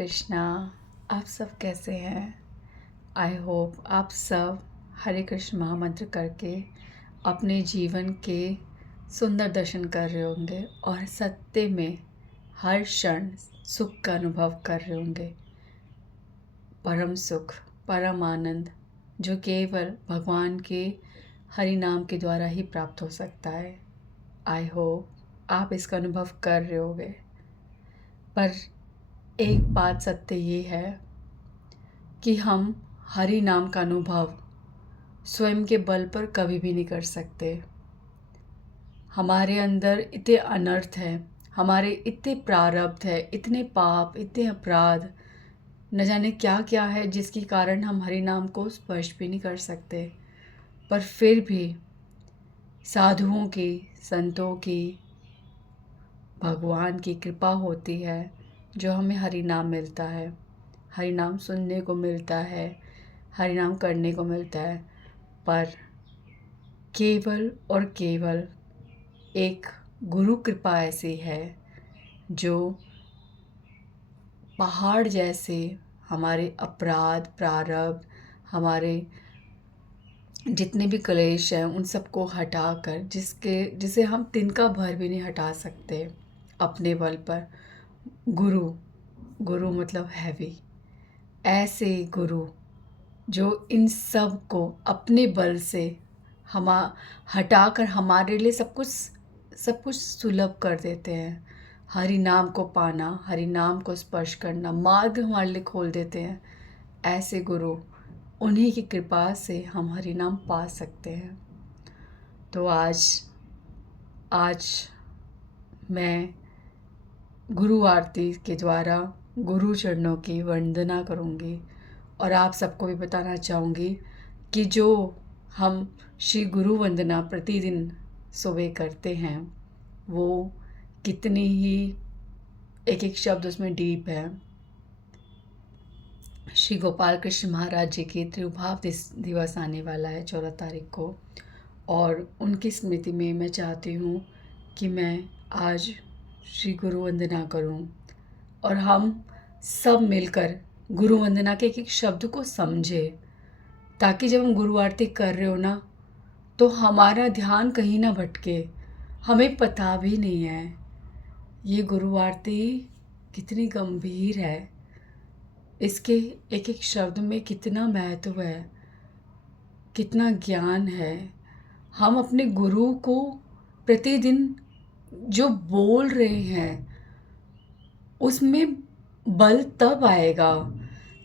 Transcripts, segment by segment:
कृष्णा। आप सब कैसे हैं? आई होप आप सब हरे कृष्ण महामंत्र करके अपने जीवन के सुंदर दर्शन कर रहे होंगे और सत्य में हर क्षण सुख का अनुभव कर रहे होंगे। परम सुख, परम आनंद जो केवल भगवान के हरि नाम के द्वारा ही प्राप्त हो सकता है। आई होप आप इसका अनुभव कर रहे होंगे। पर एक बात सत्य ये है कि हम हरि नाम का अनुभव स्वयं के बल पर कभी भी नहीं कर सकते। हमारे अंदर इतने अनर्थ हैं, हमारे इतने प्रारब्ध है, इतने पाप, इतने अपराध, न जाने क्या क्या है जिसके कारण हम हरि नाम को स्पर्श भी नहीं कर सकते। पर फिर भी साधुओं की, संतों की, भगवान की कृपा होती है जो हमें हरि नाम मिलता है, हरि नाम सुनने को मिलता है, हरि नाम करने को मिलता है। पर केवल और केवल एक गुरु कृपा ऐसी है जो पहाड़ जैसे हमारे अपराध, प्रारब्ध, हमारे जितने भी क्लेश हैं उन सबको हटाकर, जिसे हम तिनका भर भी नहीं हटा सकते अपने बल पर। गुरु, गुरु मतलब हैवी, ऐसे गुरु जो इन सब को अपने बल से हम हटाकर हमारे लिए सब कुछ सुलभ कर देते हैं। हरि नाम को पाना, हरि नाम को स्पर्श करना, मार्ग हमारे लिए खोल देते हैं। ऐसे गुरु, उन्हीं की कृपा से हम हरि नाम पा सकते हैं। तो आज मैं गुरु आरती के द्वारा गुरु चरणों की वंदना करूंगी और आप सबको भी बताना चाहूँगी कि जो हम श्री गुरु वंदना प्रतिदिन सुबह करते हैं वो कितनी ही एक एक शब्द उसमें डीप है। श्री गोपाल कृष्ण महाराज जी की त्रिभाव दिवस आने वाला है 14 तारीख को, और उनकी स्मृति में मैं चाहती हूँ कि मैं आज श्री गुरु वंदना करूँ और हम सब मिलकर गुरु वंदना के एक एक शब्द को समझे, ताकि जब हम गुरु आरती कर रहे हो ना तो हमारा ध्यान कहीं ना भटके। हमें पता भी नहीं है ये गुरु आरती कितनी गंभीर है, इसके एक एक शब्द में कितना महत्व है, कितना ज्ञान है। हम अपने गुरु को प्रतिदिन जो बोल रहे हैं उसमें बल तब आएगा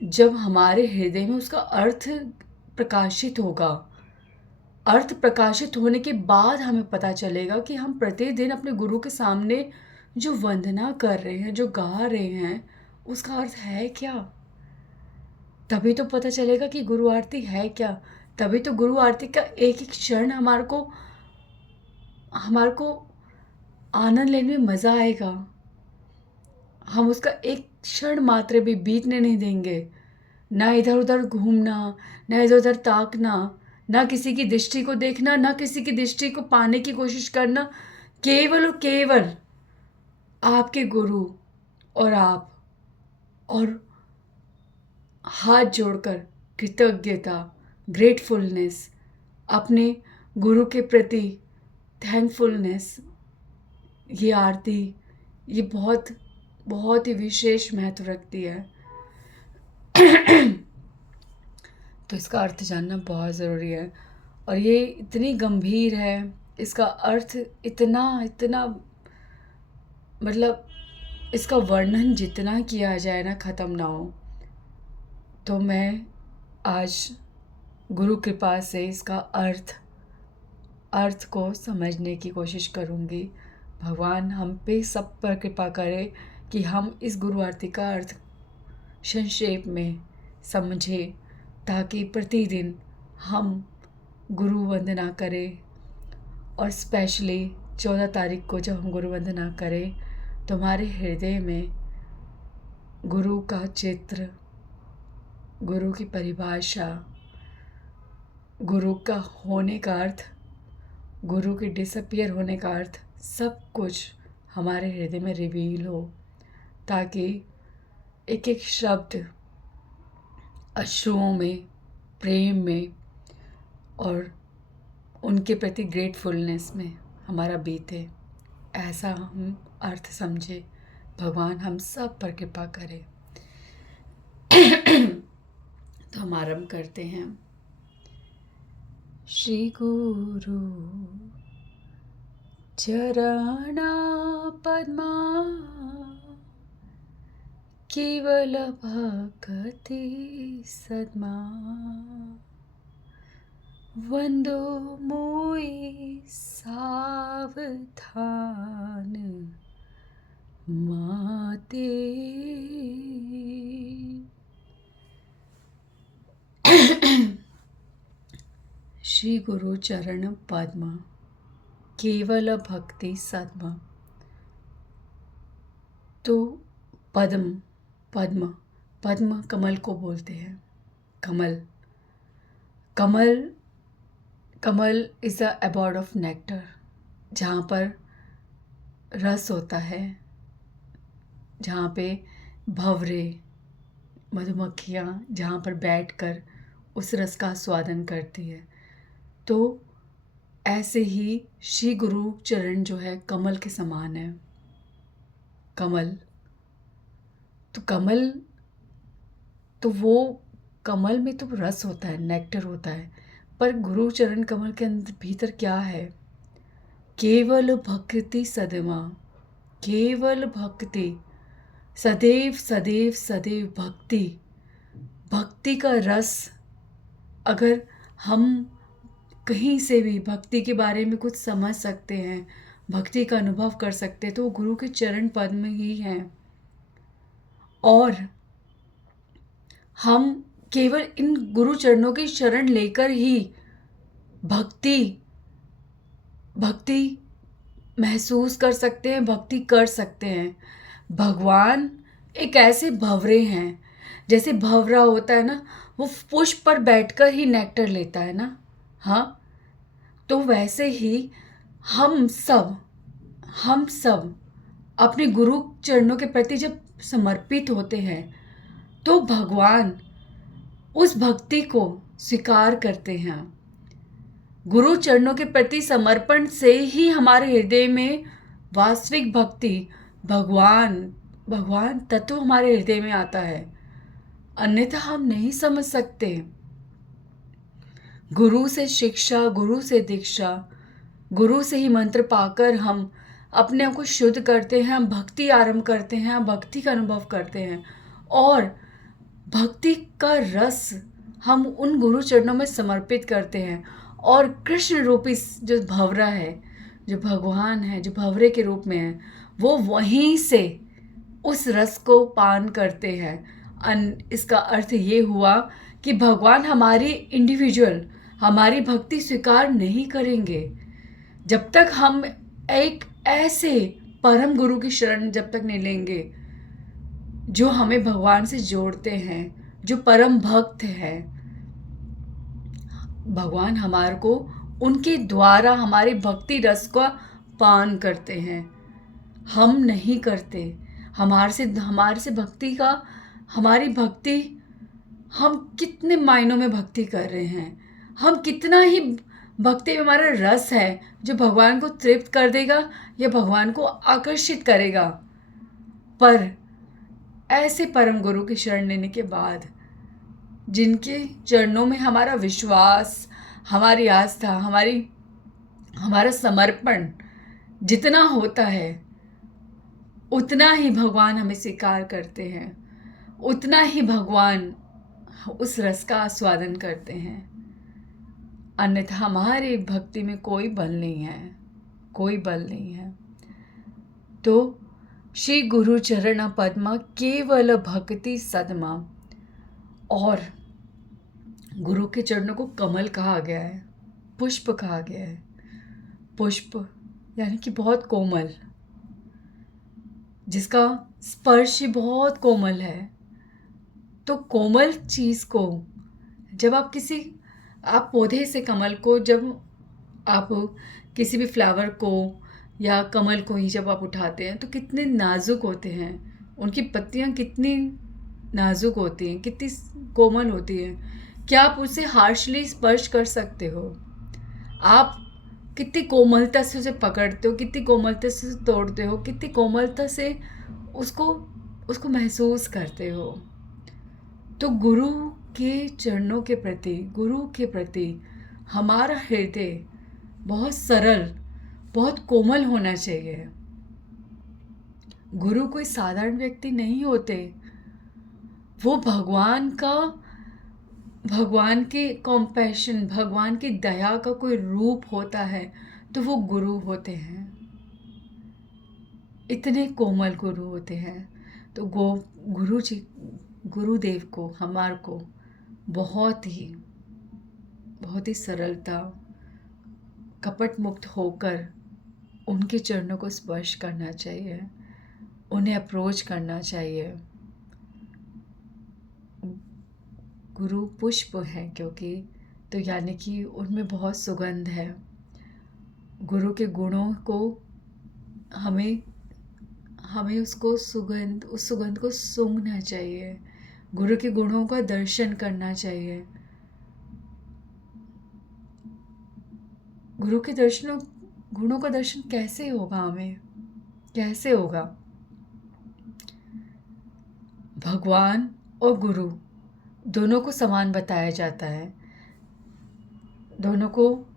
जब हमारे हृदय में उसका अर्थ प्रकाशित होगा। अर्थ प्रकाशित होने के बाद हमें पता चलेगा कि हम प्रतिदिन अपने गुरु के सामने जो वंदना कर रहे हैं, जो गा रहे हैं, उसका अर्थ है क्या। तभी तो पता चलेगा कि गुरु आरती है क्या। तभी तो गुरु आरती का एक एक क्षण हमारे को आनंद लेने में मज़ा आएगा। हम उसका एक क्षण मात्र भी बीतने नहीं देंगे। ना इधर उधर घूमना, ना इधर उधर ताकना, ना किसी की दृष्टि को देखना, ना किसी की दृष्टि को पाने की कोशिश करना। केवल और केवल आपके गुरु और आप, और हाथ जोड़कर कृतज्ञता, ग्रेटफुलनेस, अपने गुरु के प्रति थैंकफुलनेस। ये आरती ये बहुत बहुत ही विशेष महत्व रखती है। तो इसका अर्थ जानना बहुत ज़रूरी है और ये इतनी गंभीर है, इसका अर्थ इतना इतना मतलब इसका वर्णन जितना किया जाए ना ख़त्म ना हो। तो मैं आज गुरु कृपा से इसका अर्थ को समझने की कोशिश करूँगी। भगवान हम पे सब पर कृपा करे कि हम इस गुरु आरती का अर्थ संक्षेप में समझें, ताकि प्रतिदिन हम गुरु वंदना करें। और स्पेशली 14 तारीख को जब हम गुरु वंदना करें तो हमारे हृदय में गुरु का चित्र, गुरु की परिभाषा, गुरु का होने का अर्थ, गुरु के डिसअपियर होने का अर्थ, सब कुछ हमारे हृदय में रिवील हो, ताकि एक एक शब्द अश्रुओं में, प्रेम में और उनके प्रति ग्रेटफुलनेस में हमारा बीते, ऐसा हम अर्थ समझे। भगवान हम सब पर कृपा करे। तो हम आरंभ करते हैं। श्री गुरु चरणा पद्मा केवल भक्ति सद्मा वंदो मोई सावधान माते। श्री गुरु चरण पद्म केवल भक्ति सद्मा। तो पद्म पद्म पद्म कमल को बोलते हैं। Kamal Kamal Kamal is the अबॉर्ड of nectar, जहाँ पर रस होता है, जहाँ पे भंवरे मधुमक्खियाँ जहाँ पर बैठकर उस रस का आस्वादन करती है। तो ऐसे ही श्री गुरु चरण जो है कमल के समान है। कमल तो वो कमल में तो रस होता है, नेक्टर होता है, पर गुरु चरण कमल के अंदर भीतर क्या है? केवल भक्ति सदमा, केवल भक्ति, सदैव सदैव सदैव भक्ति। भक्ति का रस अगर हम कहीं से भी भक्ति के बारे में कुछ समझ सकते हैं, भक्ति का अनुभव कर सकते हैं, तो वो गुरु के चरण पद में ही हैं। और हम केवल इन गुरु चरणों की शरण लेकर ही भक्ति महसूस कर सकते हैं, भक्ति कर सकते हैं। भगवान एक ऐसे भंवरे हैं, जैसे भंवरा होता है ना, वो पुष्प पर बैठकर ही नेक्टर लेता है ना, हाँ, तो वैसे ही हम सब अपने गुरु चरणों के प्रति जब समर्पित होते हैं तो भगवान उस भक्ति को स्वीकार करते हैं। गुरु चरणों के प्रति समर्पण से ही हमारे हृदय में वास्तविक भक्ति, भगवान तत्व हमारे हृदय में आता है, अन्यथा हम नहीं समझ सकते। गुरु से शिक्षा, गुरु से दीक्षा, गुरु से ही मंत्र पाकर हम अपने आप को शुद्ध करते हैं, हम भक्ति आरंभ करते हैं, हम भक्ति का अनुभव करते हैं और भक्ति का रस हम उन गुरु चरणों में समर्पित करते हैं। और कृष्ण रूपी जो भंवरा है, जो भगवान है, जो भंवरे के रूप में है, वो वहीं से उस रस को पान करते हैं। इसका अर्थ ये हुआ कि भगवान हमारी भक्ति स्वीकार नहीं करेंगे जब तक हम एक ऐसे परम गुरु की शरण जब तक नहीं लेंगे जो हमें भगवान से जोड़ते हैं, जो परम भक्त हैं। भगवान हमारे को उनके द्वारा हमारे भक्ति रस का पान करते हैं, हम नहीं करते। हमारे से हमारी भक्ति, हम कितने मायनों में भक्ति कर रहे हैं, हम कितना ही भक्ति में हमारा रस है जो भगवान को तृप्त कर देगा या भगवान को आकर्षित करेगा। पर ऐसे परम गुरु की शरण लेने के बाद, जिनके चरणों में हमारा विश्वास, हमारी आस्था, हमारा समर्पण जितना होता है, उतना ही भगवान हमें स्वीकार करते हैं, उतना ही भगवान उस रस का आस्वादन करते हैं। अन्यथा हमारी भक्ति में कोई बल नहीं है। तो श्री गुरु चरण पद्मा केवल भक्ति सदमा। और गुरु के चरणों को कमल कहा गया है, पुष्प कहा गया है। पुष्प यानी कि बहुत कोमल, जिसका स्पर्श बहुत कोमल है। तो कोमल चीज़ को जब आप पौधे से कमल को, जब आप किसी भी फ्लावर को या कमल को ही जब आप उठाते हैं तो कितने नाजुक होते हैं, उनकी पत्तियां कितनी नाजुक होती हैं, कितनी कोमल होती हैं। क्या आप उसे हार्शली स्पर्श कर सकते हो? आप कितनी कोमलता से उसे पकड़ते हो, कितनी कोमलता से उसे तोड़ते हो, कितनी कोमलता से उसको उसको महसूस करते हो। तो गुरु के चरणों के प्रति, गुरु के प्रति हमारा हृदय बहुत सरल, बहुत कोमल होना चाहिए। गुरु कोई साधारण व्यक्ति नहीं होते, वो भगवान के कॉम्पैशन, भगवान की दया का कोई रूप होता है, तो वो गुरु होते हैं। इतने कोमल गुरु होते हैं। तो गुरु जी, गुरुदेव को, हमार को बहुत ही सरलता, कपट मुक्त होकर उनके चरणों को स्पर्श करना चाहिए, उन्हें अप्रोच करना चाहिए। गुरु पुष्प है क्योंकि, तो यानी कि उनमें बहुत सुगंध है। गुरु के गुणों को हमें उस सुगंध को सूंघना चाहिए। गुरु के गुणों का दर्शन करना चाहिए। गुरु के गुणों का दर्शन कैसे होगा? हमें कैसे होगा? भगवान और गुरु दोनों को समान बताया जाता है, दोनों को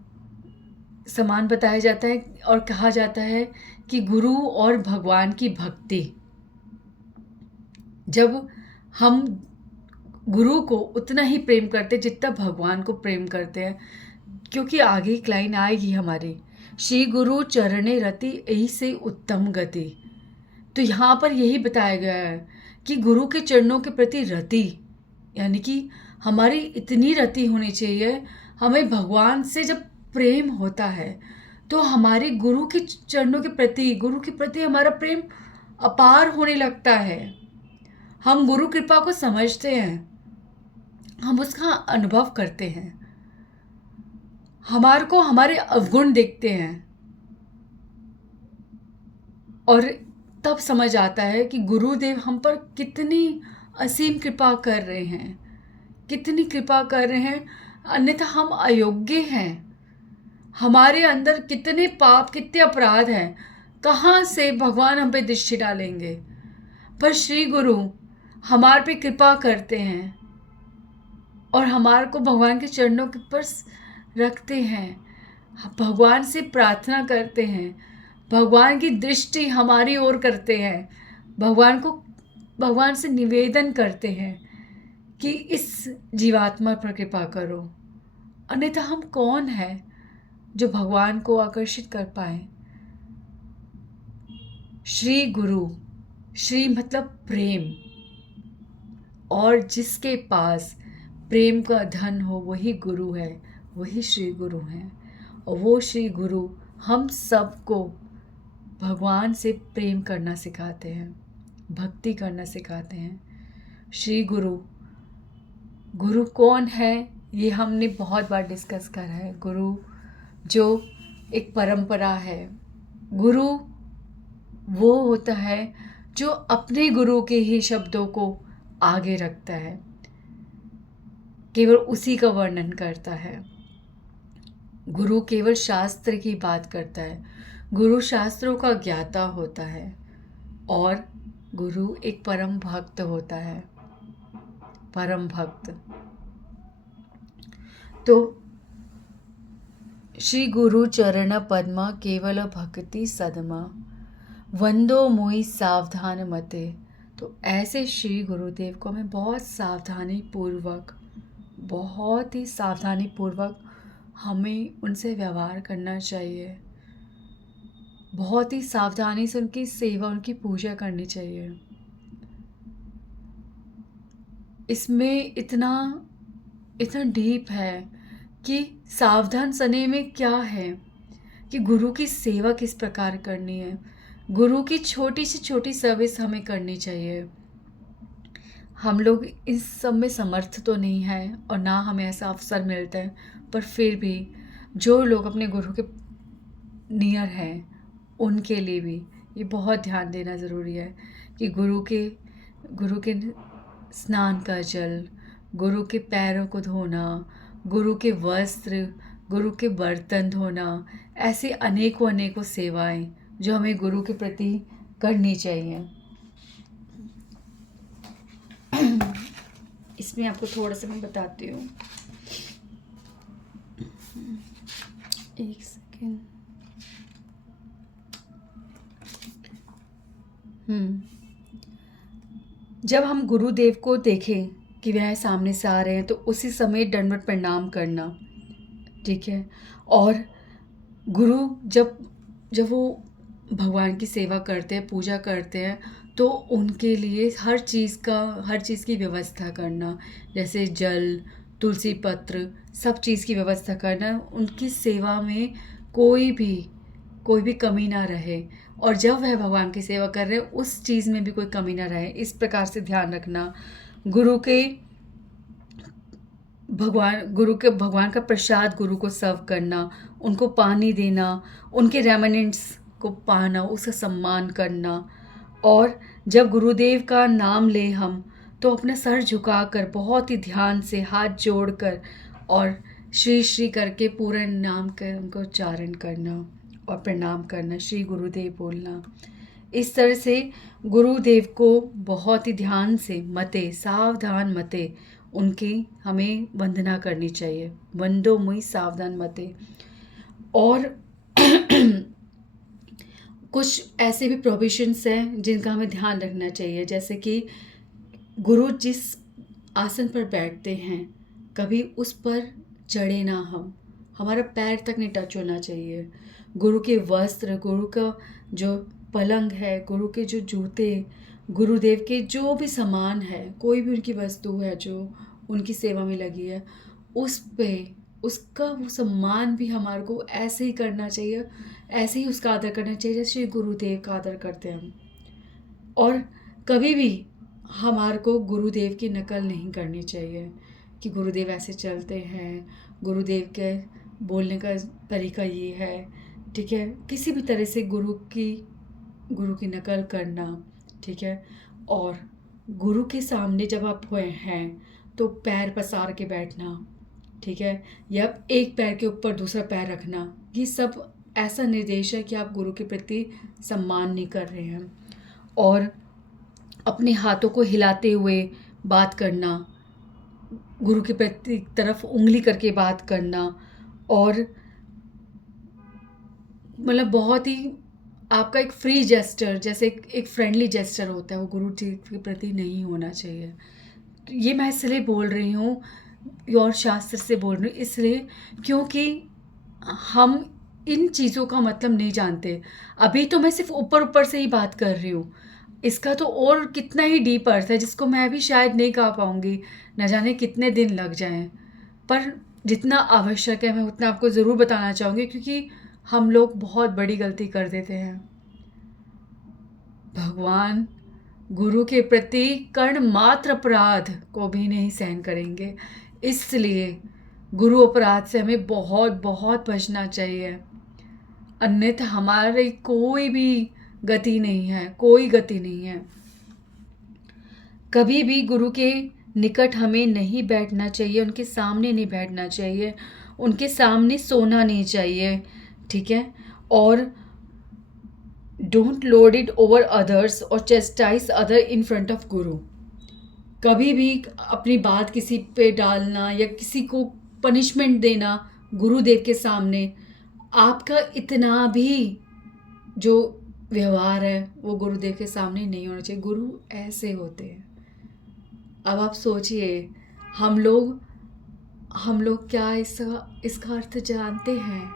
समान बताया जाता है और कहा जाता है कि गुरु और भगवान की भक्ति, जब हम गुरु को उतना ही प्रेम करते जितना भगवान को प्रेम करते हैं, क्योंकि आगे एक लाइन आएगी हमारी, श्री गुरु चरणे रति यही से उत्तम गति। तो यहाँ पर यही बताया गया है कि गुरु के चरणों के प्रति रति, यानी कि हमारी इतनी रति होनी चाहिए। हमें भगवान से जब प्रेम होता है तो हमारी गुरु के चरणों के प्रति, गुरु के प्रति हमारा प्रेम अपार होने लगता है। हम गुरु कृपा को समझते हैं, हम उसका अनुभव करते हैं, हमारे को हमारे अवगुण देखते हैं और तब समझ आता है कि गुरुदेव हम पर कितनी असीम कृपा कर रहे हैं, कितनी कृपा कर रहे हैं, अन्यथा हम अयोग्य हैं। हमारे अंदर कितने पाप, कितने अपराध हैं, कहाँ से भगवान हम पे दृष्टि डालेंगे? पर श्री गुरु हमारे पे कृपा करते हैं और हमारे को भगवान के चरणों के पर रखते हैं, भगवान से प्रार्थना करते हैं, भगवान की दृष्टि हमारी ओर करते हैं, भगवान से निवेदन करते हैं कि इस जीवात्मा पर कृपा करो। अन्यथा हम कौन है जो भगवान को आकर्षित कर पाए? श्री गुरु, श्री मतलब प्रेम, और जिसके पास प्रेम का धन हो वही गुरु है, वही श्री गुरु हैं। और वो श्री गुरु हम सबको भगवान से प्रेम करना सिखाते हैं, भक्ति करना सिखाते हैं। श्री गुरु कौन है ये हमने बहुत बार डिस्कस करा है। गुरु जो एक परंपरा है, गुरु वो होता है जो अपने गुरु के ही शब्दों को आगे रखता है, केवल उसी का वर्णन करता है। गुरु केवल शास्त्र की बात करता है, गुरु शास्त्रों का ज्ञाता होता है और गुरु एक परम भक्त होता है, परम भक्त। तो श्री गुरु चरण पद्मा केवल भक्ति सदमा, वंदो मोहि सावधान मते। तो ऐसे श्री गुरुदेव को हमें बहुत ही सावधानी पूर्वक हमें उनसे व्यवहार करना चाहिए, बहुत ही सावधानी से उनकी सेवा, उनकी पूजा करनी चाहिए। इसमें इतना डीप है कि सावधान सने में क्या है कि गुरु की सेवा किस प्रकार करनी है, गुरु की छोटी से छोटी सर्विस हमें करनी चाहिए। हम लोग इस सब में समर्थ तो नहीं है और ना हमें ऐसा अवसर मिलता है, पर फिर भी जो लोग अपने गुरु के नियर हैं उनके लिए भी ये बहुत ध्यान देना ज़रूरी है कि गुरु के स्नान का जल, गुरु के पैरों को धोना, गुरु के वस्त्र, गुरु के बर्तन धोना, ऐसी अनेकों अनेकों सेवाएं जो हमें गुरु के प्रति करनी चाहिए। इसमें आपको थोड़ा सा मैं बताती हूँ, एक सेकेंड। जब हम गुरुदेव को देखें कि वह सामने से आ रहे हैं तो उसी समय दंडवत प्रणाम करना, ठीक है। और गुरु जब जब वो भगवान की सेवा करते हैं, पूजा करते हैं, तो उनके लिए हर चीज़ की व्यवस्था करना, जैसे जल, तुलसी पत्र, सब चीज़ की व्यवस्था करना, उनकी सेवा में कोई भी कमी ना रहे। और जब वह भगवान की सेवा कर रहे हैं उस चीज़ में भी कोई कमी ना रहे, इस प्रकार से ध्यान रखना। भगवान का प्रसाद गुरु को सर्व करना, उनको पानी देना, उनके रेमिनेंट्स को पाना, उसका सम्मान करना। और जब गुरुदेव का नाम लें हम तो अपना सर झुकाकर बहुत ही ध्यान से हाथ जोड़कर और श्री श्री करके पूरा नाम कर उनको उच्चारण करना और प्रणाम करना, श्री गुरुदेव बोलना। इस तरह से गुरुदेव को बहुत ही ध्यान से मते, सावधान मते, उनकी हमें वंदना करनी चाहिए। वंदो मुई सावधान मते। और कुछ ऐसे भी प्रोविजंस हैं जिनका हमें ध्यान रखना चाहिए, जैसे कि गुरु जिस आसन पर बैठते हैं कभी उस पर चढ़े ना, हमारा पैर तक नहीं टच होना चाहिए। गुरु के वस्त्र, गुरु का जो पलंग है, गुरु के जो जूते, गुरुदेव के जो भी सामान है, कोई भी उनकी वस्तु है जो उनकी सेवा में लगी है, उस पे उसका वो सम्मान भी हमारे को ऐसे ही करना चाहिए, ऐसे ही उसका आदर करना चाहिए जैसे श्री गुरुदेव का आदर करते हैं हम। और कभी भी हमारे को गुरुदेव की नकल नहीं करनी चाहिए कि गुरुदेव ऐसे चलते हैं, गुरुदेव के बोलने का तरीका ये है, ठीक है। किसी भी तरह से गुरु की नकल करना, ठीक है। और गुरु के सामने जब आप हुए हैं तो पैर पसार के बैठना, ठीक है, या एक पैर के ऊपर दूसरा पैर रखना, ये सब ऐसा निर्देश है कि आप गुरु के प्रति सम्मान नहीं कर रहे हैं। और अपने हाथों को हिलाते हुए बात करना, गुरु के प्रति तरफ उंगली करके बात करना, और मतलब बहुत ही आपका एक फ्री जेस्चर, जैसे एक फ्रेंडली जेस्चर होता है, वो गुरु जी के प्रति नहीं होना चाहिए। तो ये मैं इसलिए बोल रही हूँ और शास्त्र से बोल रही हूँ, इसलिए क्योंकि हम इन चीज़ों का मतलब नहीं जानते। अभी तो मैं सिर्फ ऊपर ऊपर से ही बात कर रही हूँ, इसका तो और कितना ही डीप अर्थ है जिसको मैं भी शायद नहीं कह पाऊँगी, न जाने कितने दिन लग जाएं। पर जितना आवश्यक है मैं उतना आपको ज़रूर बताना चाहूँगी, क्योंकि हम लोग बहुत बड़ी गलती कर देते हैं। भगवान गुरु के प्रति कर्ण मात्र अपराध को भी नहीं सहन करेंगे, इसलिए गुरु अपराध से हमें बहुत बहुत बचना चाहिए, अन्यथा हमारी कोई भी गति नहीं है, कोई गति नहीं है। कभी भी गुरु के निकट हमें नहीं बैठना चाहिए, उनके सामने नहीं बैठना चाहिए, उनके सामने सोना नहीं चाहिए, ठीक है। और don't lord it over others और chastise other in front of guru. कभी भी अपनी बात किसी पे डालना या किसी को पनिशमेंट देना गुरुदेव के सामने, आपका इतना भी जो व्यवहार है वो गुरुदेव के सामने नहीं होना चाहिए। गुरु ऐसे होते हैं। अब आप सोचिए, हम लोग क्या इसका अर्थ जानते हैं?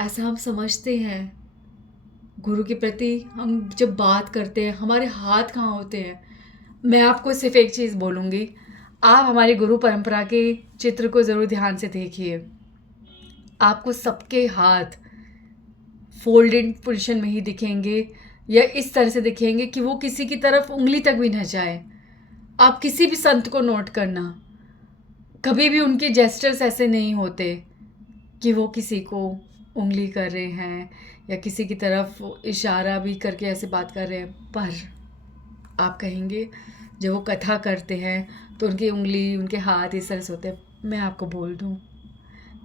ऐसा हम समझते हैं। गुरु के प्रति हम जब बात करते हैं हमारे हाथ कहाँ होते हैं? मैं आपको सिर्फ एक चीज़ बोलूँगी, आप हमारी गुरु परंपरा के चित्र को ज़रूर ध्यान से देखिए। आपको सबके हाथ फोल्डेड पोजीशन में ही दिखेंगे, या इस तरह से दिखेंगे कि वो किसी की तरफ उंगली तक भी न जाए। आप किसी भी संत को नोट करना, कभी भी उनके जेस्चर्स ऐसे नहीं होते कि वो किसी को उंगली कर रहे हैं या किसी की तरफ इशारा भी करके ऐसे बात कर रहे हैं। पर आप कहेंगे जब वो कथा करते हैं तो उनकी उंगली, उनके हाथ इस तरह से होते हैं। मैं आपको बोल दूं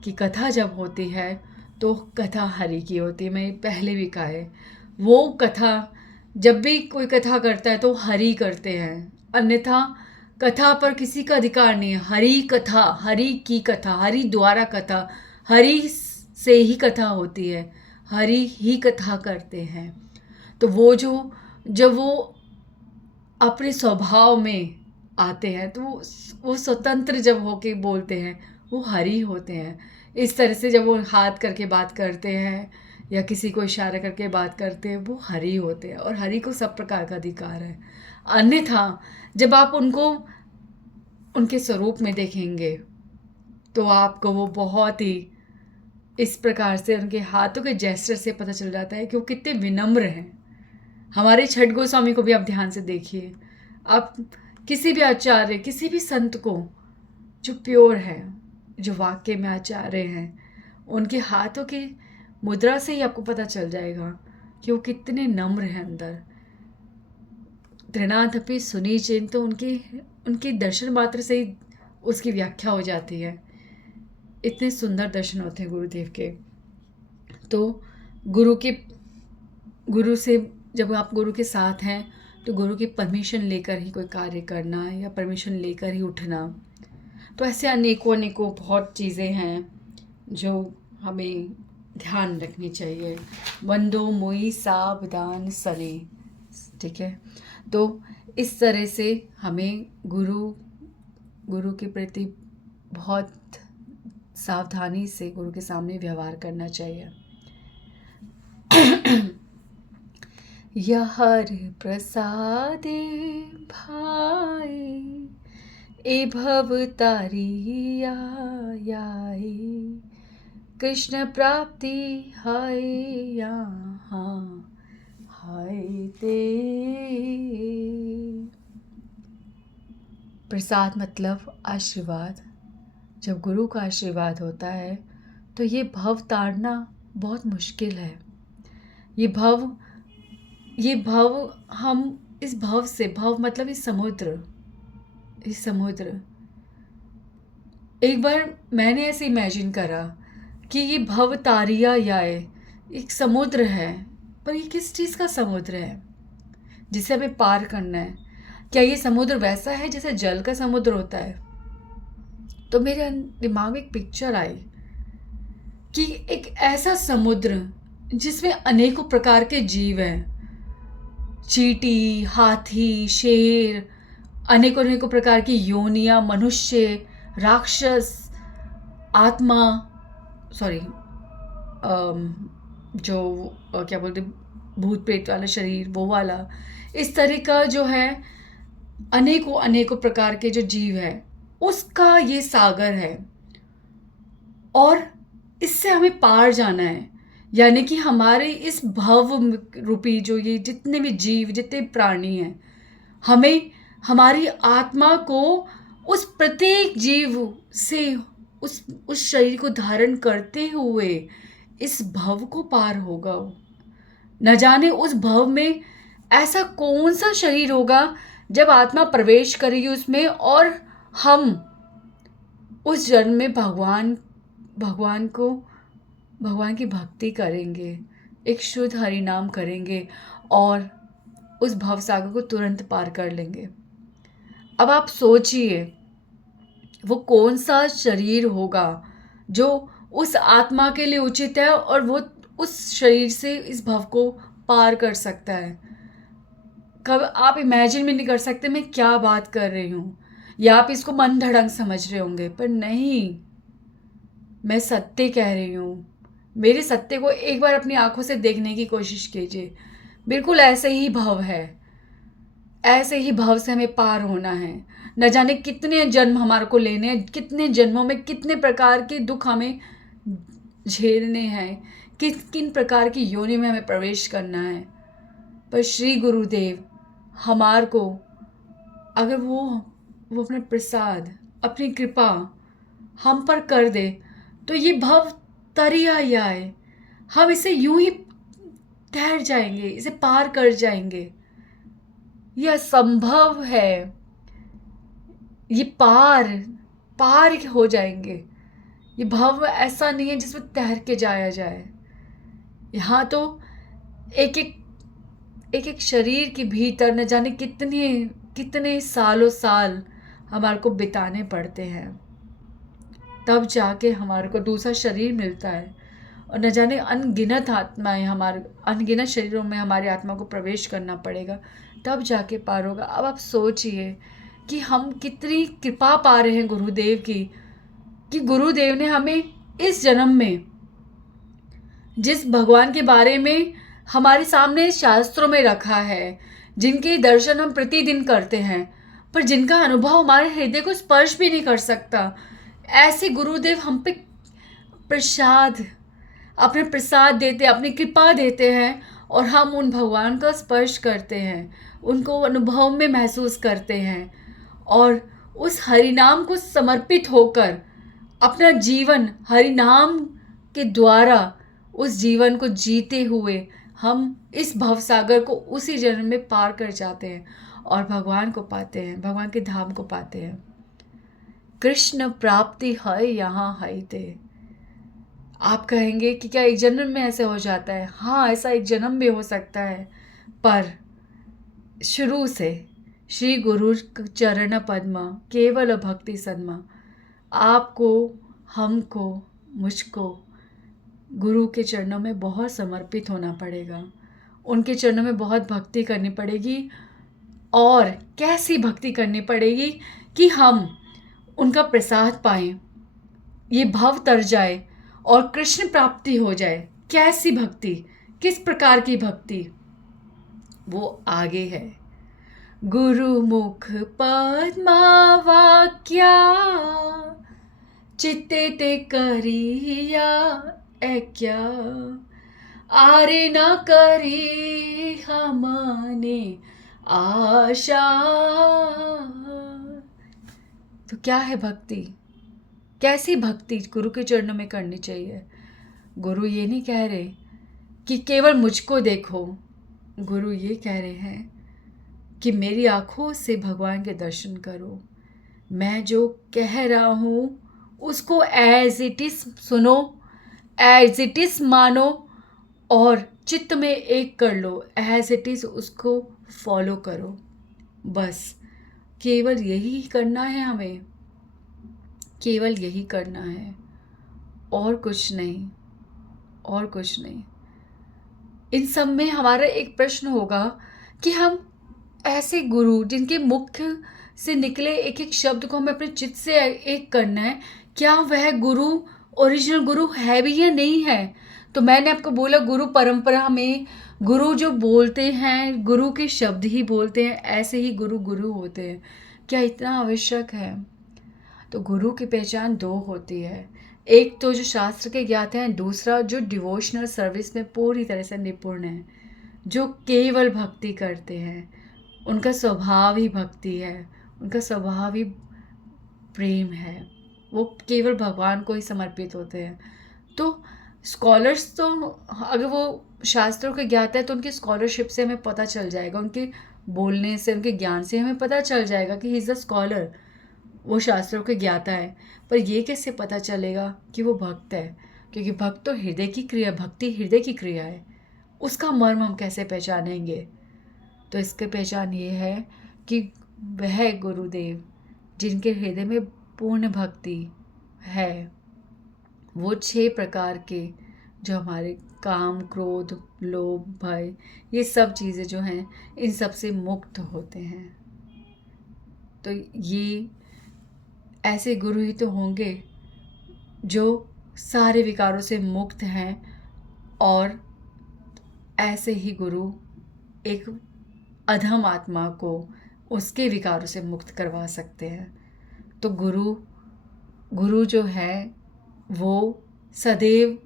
कि कथा जब होती है तो कथा हरि की होती है। मैं पहले भी कहा है, वो कथा जब भी कोई कथा करता है तो हरि करते हैं, अन्यथा कथा पर किसी का अधिकार नहीं है। हरि कथा, हरि की कथा, हरि द्वारा कथा, हरि से ही कथा होती है, हरि ही कथा करते हैं। तो वो जो जब वो अपने स्वभाव में आते हैं तो वो स्वतंत्र जब होके बोलते हैं वो हरि होते हैं। इस तरह से जब वो हाथ करके बात करते हैं या किसी को इशारा करके बात करते हैं वो हरि होते हैं, और हरि को सब प्रकार का अधिकार है। अन्यथा जब आप उनको उनके स्वरूप में देखेंगे तो आपको वो बहुत ही इस प्रकार से उनके हाथों के जेस्चर से पता चल जाता है कि वो कितने विनम्र हैं। हमारे छठ गोस्वामी को भी आप ध्यान से देखिए। आप किसी भी आचार्य, किसी भी संत को जो प्योर है, जो वाक्य में आचार्य हैं, उनके हाथों की मुद्रा से ही आपको पता चल जाएगा कि वो कितने नम्र हैं अंदर। तृणाथपि सुनी चेन, तो उनके दर्शन मात्र से ही उसकी व्याख्या हो जाती है। इतने सुंदर दर्शन होते हैं गुरुदेव के। तो गुरु से जब आप गुरु के साथ हैं तो गुरु की परमिशन लेकर ही कोई कार्य करना या परमिशन लेकर ही उठना। तो ऐसे अनेकों अनेकों बहुत चीज़ें हैं जो हमें ध्यान रखनी चाहिए। वंदो मोई सावधान सने, ठीक है। तो इस तरह से हमें गुरु के प्रति बहुत सावधानी से गुरु के सामने व्यवहार करना चाहिए। यहर प्रसादे भाई ए भव तारिया याई, कृष्ण प्राप्ति हाय यहाँ हाय ते। प्रसाद मतलब आशीर्वाद। जब गुरु का आशीर्वाद होता है तो ये भव तारना बहुत मुश्किल है। ये भव हम इस भव से, भव मतलब इस समुद्र, एक बार मैंने ऐसे इमेजिन करा कि ये भव तारिया याए एक समुद्र है, पर ये किस चीज़ का समुद्र है जिसे हमें पार करना है? क्या ये समुद्र वैसा है जैसे जल का समुद्र होता है? तो मेरे दिमाग में एक पिक्चर आई कि एक ऐसा समुद्र जिसमें अनेकों प्रकार के जीव हैं, चींटी, हाथी, शेर, अनेकों अनेकों प्रकार की योनियां, मनुष्य, राक्षस, आत्मा, सॉरी जो क्या बोलते, भूत प्रेत वाला शरीर, वो वाला, इस तरह का जो है अनेकों अनेकों प्रकार के जो जीव है उसका ये सागर है। और इससे हमें पार जाना है, यानी कि हमारे इस भव रूपी जो ये जितने भी जीव, जितने प्राणी हैं, हमें हमारी आत्मा को उस प्रत्येक जीव से उस शरीर को धारण करते हुए इस भव को पार होगा। न जाने उस भव में ऐसा कौन सा शरीर होगा जब आत्मा प्रवेश करेगी उसमें और हम उस जन्म में भगवान की भक्ति करेंगे, एक शुद्ध हरि नाम करेंगे और उस भवसागर को तुरंत पार कर लेंगे। अब आप सोचिए वो कौन सा शरीर होगा जो उस आत्मा के लिए उचित है और वो उस शरीर से इस भव को पार कर सकता है। कब आप इमेजिन भी नहीं कर सकते मैं क्या बात कर रही हूँ, या आप इसको मन धड़ंग समझ रहे होंगे, पर नहीं, मैं सत्य कह रही हूँ। मेरे सत्य को एक बार अपनी आंखों से देखने की कोशिश कीजिए। बिल्कुल ऐसे ही भव है, ऐसे ही भव से हमें पार होना है। न जाने कितने जन्म हमारे को लेने हैं, कितने जन्मों में कितने प्रकार के दुख हमें झेलने हैं, किन प्रकार की योनि में हमें प्रवेश करना है। पर श्री गुरुदेव हमार को अगर वो अपना प्रसाद, अपनी कृपा हम पर कर दे तो ये भव तरिया आए, हम इसे यूं ही तैर जाएंगे, इसे पार कर जाएंगे। यह असंभव है ये पार पार हो जाएंगे। ये भव ऐसा नहीं है जिसमें तैर के जाया जाए। यहाँ तो एक एक एक एक शरीर के भीतर न जाने कितने कितने सालों साल हमारे को बिताने पड़ते हैं, तब जाके हमारे को दूसरा शरीर मिलता है। और न जाने अनगिनत आत्माएं, हमारे अनगिनत शरीरों में हमारी आत्मा को प्रवेश करना पड़ेगा, तब जाके पार होगा। अब आप सोचिए कि हम कितनी कृपा पा रहे हैं गुरुदेव की, कि गुरुदेव ने हमें इस जन्म में जिस भगवान के बारे में हमारे सामने शास्त्रों में रखा है, जिनके दर्शन हम प्रतिदिन करते हैं, पर जिनका अनुभव हमारे हृदय को स्पर्श भी नहीं कर सकता, ऐसे गुरुदेव हम पे प्रसाद अपने प्रसाद देते, अपनी कृपा देते हैं, और हम उन भगवान का स्पर्श करते हैं, उनको अनुभव में महसूस करते हैं, और उस हरिनाम को समर्पित होकर अपना जीवन हरिनाम के द्वारा उस जीवन को जीते हुए हम इस भवसागर को उसी जन्म में पार कर जाते हैं और भगवान को पाते हैं, भगवान के धाम को पाते हैं। कृष्ण प्राप्ति है यहाँ है ते। आप कहेंगे कि क्या एक जन्म में ऐसे हो जाता है? हाँ, ऐसा एक जन्म में हो सकता है, पर शुरू से श्री गुरु चरण पद्मा केवल भक्ति सदमा। आपको, हमको, मुझको गुरु के चरणों में बहुत समर्पित होना पड़ेगा, उनके चरणों में बहुत भक्ति करनी पड़ेगी। और कैसी भक्ति करनी पड़ेगी कि हम उनका प्रसाद पाएं, ये भव तर जाए और कृष्ण प्राप्ति हो जाए। कैसी भक्ति, किस प्रकार की भक्ति, वो आगे है। गुरु मुख पद्मा वाक्या चित्ते ते करिया क्या, आरे न करी हमने आशा। तो क्या है भक्ति? कैसी भक्ति गुरु के चरणों में करनी चाहिए? गुरु ये नहीं कह रहे कि केवल मुझको देखो, गुरु ये कह रहे हैं कि मेरी आँखों से भगवान के दर्शन करो। मैं जो कह रहा हूँ उसको एज इट इज़ सुनो, एज इट इज़ मानो, और चित्त में एक कर लो, एज इट इज़ उसको फॉलो करो। बस केवल यही करना है हमें, केवल यही करना है, और कुछ नहीं, और कुछ नहीं। इन सब में हमारा एक प्रश्न होगा कि हम ऐसे गुरु जिनके मुख से निकले एक एक शब्द को हमें अपने चित्त से एक करना है, क्या वह गुरु ओरिजिनल गुरु है भी या नहीं है? तो मैंने आपको बोला गुरु परंपरा में गुरु जो बोलते हैं, गुरु के शब्द ही बोलते हैं, ऐसे ही गुरु गुरु होते हैं। क्या इतना आवश्यक है? तो गुरु की पहचान दो होती है, एक तो जो शास्त्र के ज्ञात हैं, दूसरा जो डिवोशनल सर्विस में पूरी तरह से निपुण है, जो केवल भक्ति करते हैं, उनका स्वभाव ही भक्ति है, उनका स्वभाव ही प्रेम है, वो केवल भगवान को ही समर्पित होते हैं। तो स्कॉलर्स तो अगर वो शास्त्रों के ज्ञात है तो उनकी स्कॉलरशिप से हमें पता चल जाएगा, उनके बोलने से, उनके ज्ञान से हमें पता चल जाएगा कि ही इज़ अ स्कॉलर, वो शास्त्रों के ज्ञाता है। पर ये कैसे पता चलेगा कि वो भक्त है? क्योंकि भक्त तो हृदय की क्रिया, भक्ति हृदय की क्रिया है, उसका मर्म हम कैसे पहचानेंगे? तो इसकी पहचान ये है कि वह गुरुदेव जिनके हृदय में पूर्ण भक्ति है, वो 6 प्रकार के जो हमारे काम, क्रोध, लोभ, भय, ये सब चीज़ें जो हैं, इन सब से मुक्त होते हैं। तो ये ऐसे गुरु ही तो होंगे जो सारे विकारों से मुक्त हैं, और ऐसे ही गुरु एक अधम आत्मा को उसके विकारों से मुक्त करवा सकते हैं। तो गुरु जो है वो सदैव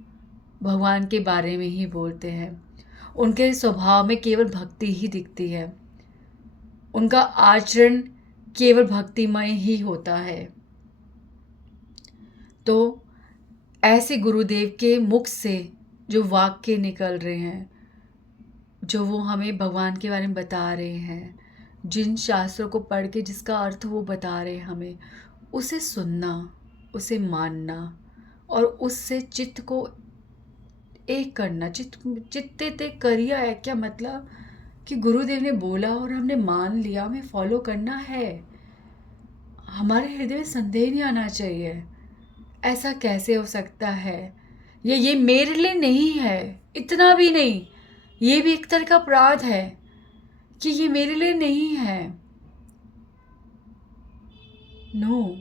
भगवान के बारे में ही बोलते हैं, उनके स्वभाव में केवल भक्ति ही दिखती है, उनका आचरण केवल भक्तिमय ही होता है। तो ऐसे गुरुदेव के मुख से जो वाक्य निकल रहे हैं, जो वो हमें भगवान के बारे में बता रहे हैं, जिन शास्त्रों को पढ़ के जिसका अर्थ वो बता रहे हैं हमें, उसे सुनना, उसे मानना और उससे चित्त को एक करना। चित्ते ते करिया है क्या मतलब कि गुरुदेव ने बोला और हमने मान लिया, हमें फॉलो करना है। हमारे हृदय में संदेह नहीं आना चाहिए, ऐसा कैसे हो सकता है, ये मेरे लिए नहीं है, इतना भी नहीं। ये भी एक तरह का अपराध है कि ये मेरे लिए नहीं है। नो,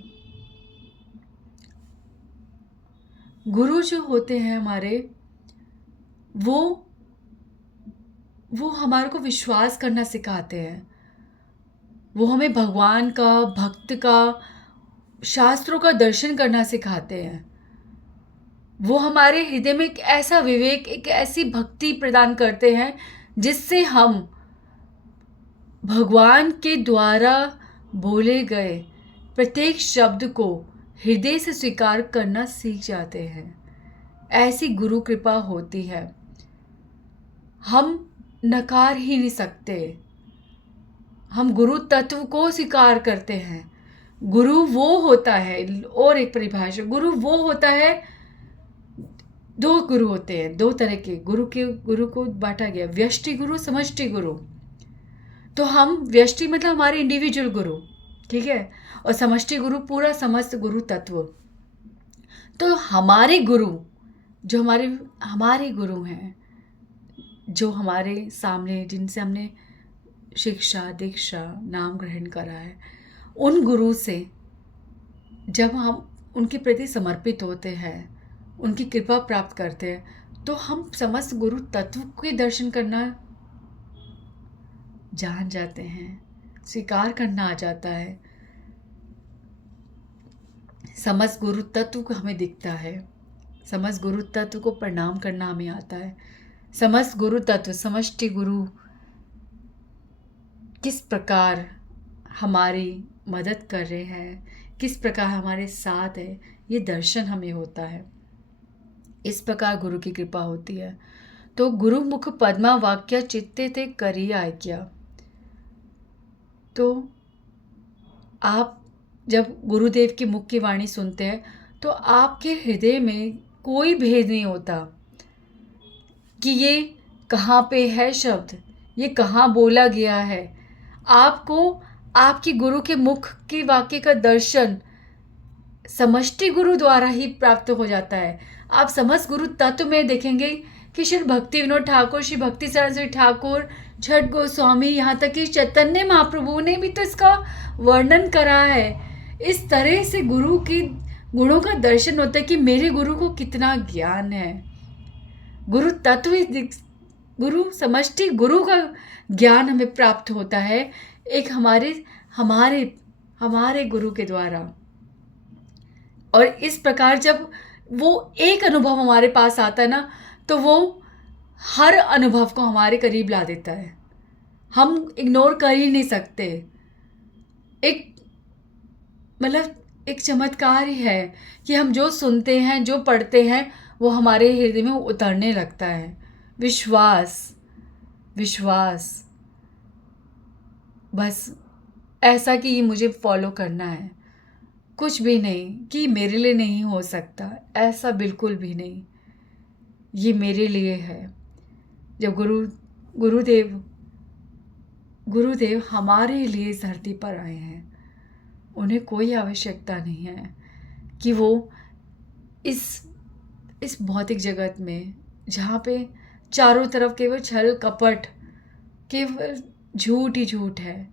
गुरु जो होते हैं हमारे, वो हमारे को विश्वास करना सिखाते हैं। वो हमें भगवान का, भक्त का, शास्त्रों का दर्शन करना सिखाते हैं। वो हमारे हृदय में एक ऐसा विवेक, एक ऐसी भक्ति प्रदान करते हैं जिससे हम भगवान के द्वारा बोले गए प्रत्येक शब्द को हृदय से स्वीकार करना सीख जाते हैं। ऐसी गुरु कृपा होती है, हम नकार ही नहीं सकते। हम गुरु तत्व को स्वीकार करते हैं। गुरु वो होता है, और एक परिभाषा, गुरु वो होता है, दो गुरु होते हैं, दो तरह के गुरु को बांटा गया, व्यष्टि गुरु, समष्टि गुरु। तो हम व्यष्टि मतलब हमारे इंडिविजुअल गुरु, ठीक है, और समष्टि गुरु पूरा समस्त गुरु तत्व। तो हमारे गुरु जो हमारे गुरु हैं, जो हमारे सामने, जिनसे हमने शिक्षा, दीक्षा, नाम ग्रहण करा है, उन गुरु से जब हम उनके प्रति समर्पित होते हैं, उनकी कृपा प्राप्त करते हैं, तो हम समस्त गुरु तत्व के दर्शन करना जान जाते हैं, स्वीकार करना आ जाता है। समस्त गुरु तत्व को हमें दिखता है, समस्त गुरु तत्व को प्रणाम करना हमें आता है। समस्त गुरु तत्व, समष्टि गुरु किस प्रकार हमारी मदद कर रहे हैं, किस प्रकार हमारे साथ है, ये दर्शन हमें होता है। इस प्रकार गुरु की कृपा होती है। तो गुरु मुख पद्मा वाक्य चित्ते ते करी आज्ञा। तो आप जब गुरुदेव की मुख की वाणी सुनते हैं तो आपके हृदय में कोई भेद नहीं होता कि ये कहाँ पे है शब्द, ये कहाँ बोला गया है। आपको आपकी गुरु के मुख के वाक्य का दर्शन समष्टि गुरु द्वारा ही प्राप्त हो जाता है। आप समस्त गुरु तत्व में देखेंगे कि श्री भक्ति विनोद ठाकुर, श्री भक्ति सरस्वती ठाकुर, छठ गोस्वामी, यहाँ तक कि चैतन्य महाप्रभु ने भी तो इसका वर्णन करा है। इस तरह से गुरु के गुणों का दर्शन होता है कि मेरे गुरु को कितना ज्ञान है। गुरु तत्व, गुरु समष्टि गुरु का ज्ञान हमें प्राप्त होता है एक हमारे गुरु के द्वारा। और इस प्रकार जब वो एक अनुभव हमारे पास आता है ना, तो वो हर अनुभव को हमारे करीब ला देता है। हम इग्नोर कर ही नहीं सकते। एक चमत्कार ही है कि हम जो सुनते हैं, जो पढ़ते हैं, वो हमारे हृदय में उतरने लगता है। विश्वास बस ऐसा कि ये मुझे फॉलो करना है, कुछ भी नहीं कि मेरे लिए नहीं हो सकता, ऐसा बिल्कुल भी नहीं, ये मेरे लिए है। जब गुरुदेव हमारे लिए इस धरती पर आए हैं, उन्हें कोई आवश्यकता नहीं है कि वो इस भौतिक जगत में, जहाँ पे चारों तरफ केवल छल कपट, केवल झूठ ही झूठ है,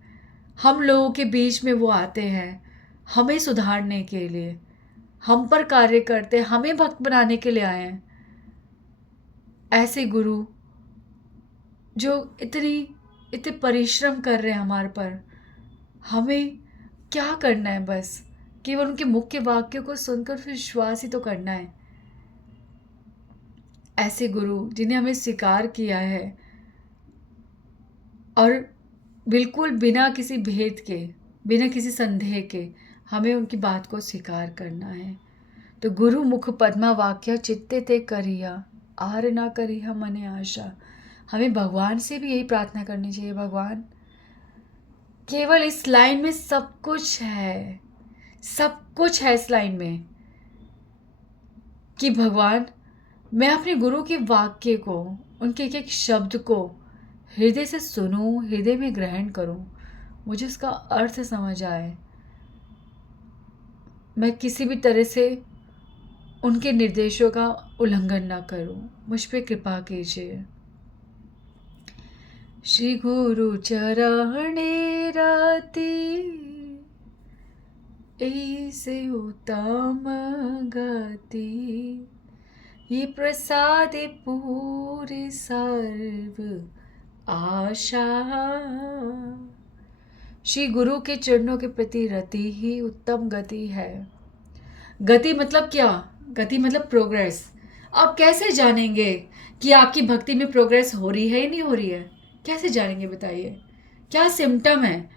हम लोगों के बीच में वो आते हैं हमें सुधारने के लिए, हम पर कार्य करते, हमें भक्त बनाने के लिए आए हैं। ऐसे गुरु जो इतने परिश्रम कर रहे हैं हमारे पर, हमें क्या करना है, बस केवल उनके मुख्य वाक्यों को सुनकर फिर विश्वास ही तो करना है। ऐसे गुरु जिन्हें हमें स्वीकार किया है और बिल्कुल बिना किसी भेद के, बिना किसी संदेह के हमें उनकी बात को स्वीकार करना है। तो गुरु मुख पद्मा वाक्य चित्ते ते करिया, आर ना करिया मने आशा। हमें भगवान से भी यही प्रार्थना करनी चाहिए, भगवान केवल इस लाइन में सब कुछ है, सब कुछ है इस लाइन में कि भगवान, मैं अपने गुरु के वाक्य को, उनके एक एक शब्द को हृदय से सुनूं, हृदय में ग्रहण करूं, मुझे उसका अर्थ समझ आए, मैं किसी भी तरह से उनके निर्देशों का उल्लंघन ना करूं। मुझ पे कृपा कीजिए। श्री गुरु चरणे रति ऐसे उत्तम गति, ये प्रसाद पूरी सर्व आशा। श्री गुरु के चरणों के प्रति रति ही उत्तम गति है। गति मतलब क्या? गति मतलब प्रोग्रेस। आप कैसे जानेंगे कि आपकी भक्ति में प्रोग्रेस हो रही है या नहीं हो रही है? कैसे जानेंगे बताइए? क्या सिम्टम है?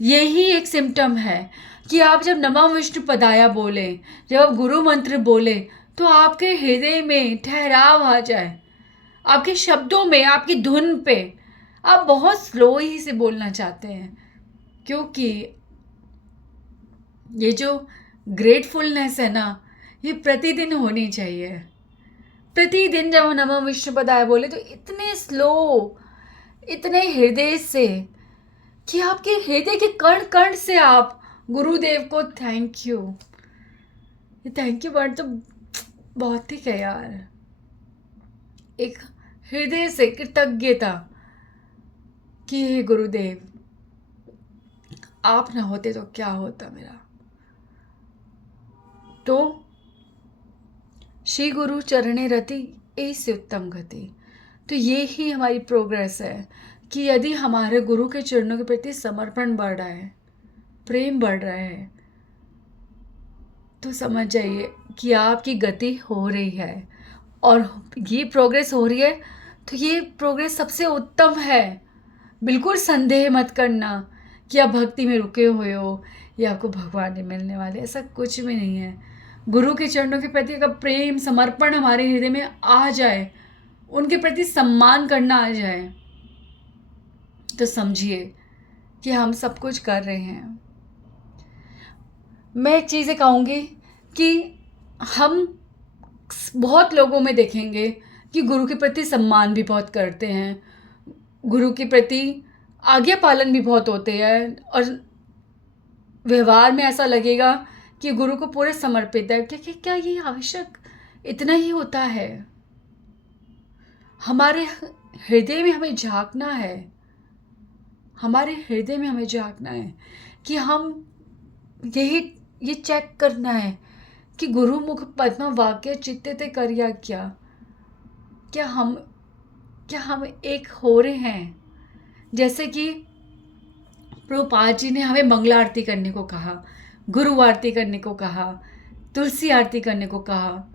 यही एक सिम्टम है कि आप जब नमः विष्णु पदाया बोले, जब आप गुरु मंत्र बोले, तो आपके हृदय में ठहराव आ जाए, आपके शब्दों में, आपकी धुन पे। आप बहुत स्लो ही से बोलना चाहते हैं, क्योंकि ये जो ग्रेटफुलनेस है ना, ये प्रतिदिन होनी चाहिए। प्रतिदिन जब हम नमः विष्णु पदाय बोले तो इतने स्लो, इतने हृदय से कि आपके हृदय के कण कण से आप गुरुदेव को थैंक यू, ये थैंक यू वर्ड तो बहुत ठीक है यार। एक हृदय से कृतज्ञता कि हे गुरुदेव, आप ना होते तो क्या होता मेरा। तो श्री गुरु चरणे रति ऐसे उत्तम गति। तो ये ही हमारी प्रोग्रेस है कि यदि हमारे गुरु के चरणों के प्रति समर्पण बढ़ रहा है, प्रेम बढ़ रहा है, तो समझ जाइए कि आपकी गति हो रही है। और ये प्रोग्रेस हो रही है तो ये प्रोग्रेस सबसे उत्तम है। बिल्कुल संदेह मत करना कि आप भक्ति में रुके हुए हो या आपको भगवान नहीं मिलने वाले, ऐसा कुछ भी नहीं है। गुरु के चरणों के प्रति अगर प्रेम समर्पण हमारे हृदय में आ जाए, उनके प्रति सम्मान करना आ जाए, तो समझिए कि हम सब कुछ कर रहे हैं। मैं एक चीज़ कहूँगी कि हम बहुत लोगों में देखेंगे कि गुरु के प्रति सम्मान भी बहुत करते हैं, गुरु के प्रति आज्ञा पालन भी बहुत होते हैं, और व्यवहार में ऐसा लगेगा कि गुरु को पूरे समर्पित है। क्या ये आवश्यक इतना ही होता है? हमारे हृदय में हमें झांकना है, हमारे हृदय में हमें झांकना है कि हम ये चेक करना है कि गुरु मुख पद्म वाक्य चित्ते ते करिया क्या हम एक हो रहे हैं। जैसे कि प्रभुपाद जी ने हमें मंगला आरती करने को कहा, गुरु आरती करने को कहा, तुलसी आरती करने को कहा।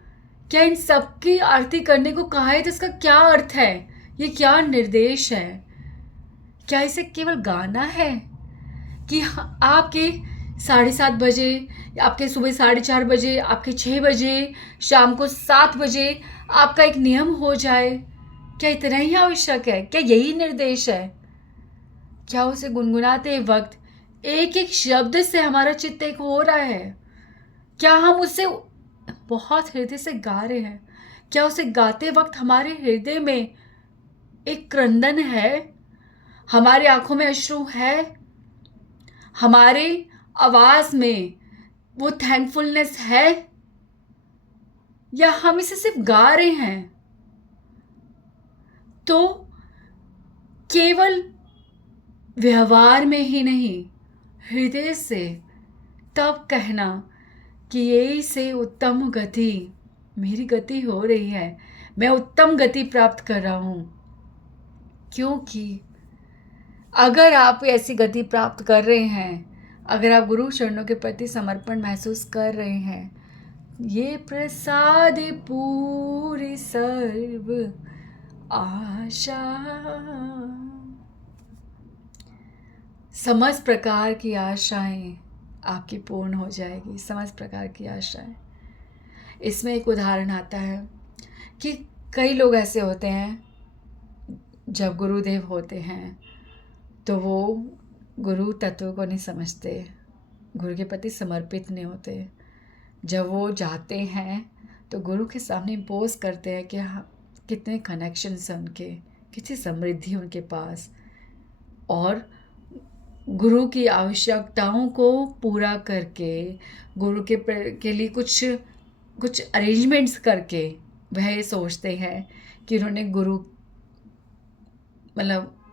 क्या इन सब की आरती करने को कहा है तो इसका क्या अर्थ है? ये क्या निर्देश है? क्या इसे केवल गाना है कि आपके 7:30 बजे, आपके सुबह 4:30 बजे, आपके 6 बजे, शाम को 7 बजे आपका एक नियम हो जाए? क्या इतना ही आवश्यक है? क्या यही निर्देश है? क्या उसे गुनगुनाते वक्त एक एक शब्द से हमारा चित्त एक हो रहा है? क्या हम उसे बहुत हृदय से गा रहे हैं? क्या उसे गाते वक्त हमारे हृदय में एक क्रंदन है, हमारी आंखों में अश्रु है, हमारे आवाज में वो थैंकफुलनेस है, या हम इसे सिर्फ गा रहे हैं? तो केवल व्यवहार में ही नहीं, हृदय से तब कहना कि यही से उत्तम गति, मेरी गति हो रही है, मैं उत्तम गति प्राप्त कर रहा हूँ। क्योंकि अगर आप ऐसी गति प्राप्त कर रहे हैं, अगर आप गुरु चरणों के प्रति समर्पण महसूस कर रहे हैं, ये प्रसाद पूरी सर्व आशा, समस्त प्रकार की आशाएं आपकी पूर्ण हो जाएगी, समस्त प्रकार की आशाएं। इसमें एक उदाहरण आता है कि कई लोग ऐसे होते हैं, जब गुरुदेव होते हैं तो वो गुरु तत्व को नहीं समझते, गुरु के प्रति समर्पित नहीं होते। जब वो जाते हैं तो गुरु के सामने बोझ करते हैं कि हाँ, कितने कनेक्शंस हैं उनके, कितनी समृद्धि उनके पास, और गुरु की आवश्यकताओं को पूरा करके गुरु के लिए कुछ कुछ अरेंजमेंट्स करके वह ये सोचते हैं कि उन्होंने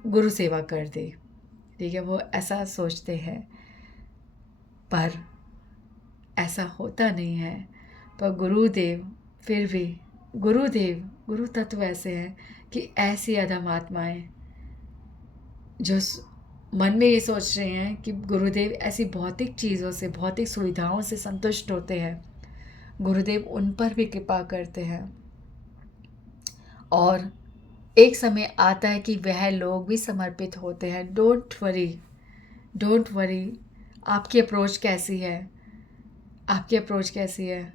गुरु सेवा कर दी। ठीक है, वो ऐसा सोचते हैं, पर ऐसा होता नहीं है। पर गुरुदेव फिर भी गुरु तत्व ऐसे हैं कि ऐसी अधम आत्माएं जो मन में ये सोच रहे हैं कि गुरुदेव ऐसी भौतिक चीज़ों से, भौतिक सुविधाओं से संतुष्ट होते हैं, गुरुदेव उन पर भी कृपा करते हैं। और एक समय आता है कि वह लोग भी समर्पित होते हैं। Don't worry. आपकी अप्रोच कैसी है?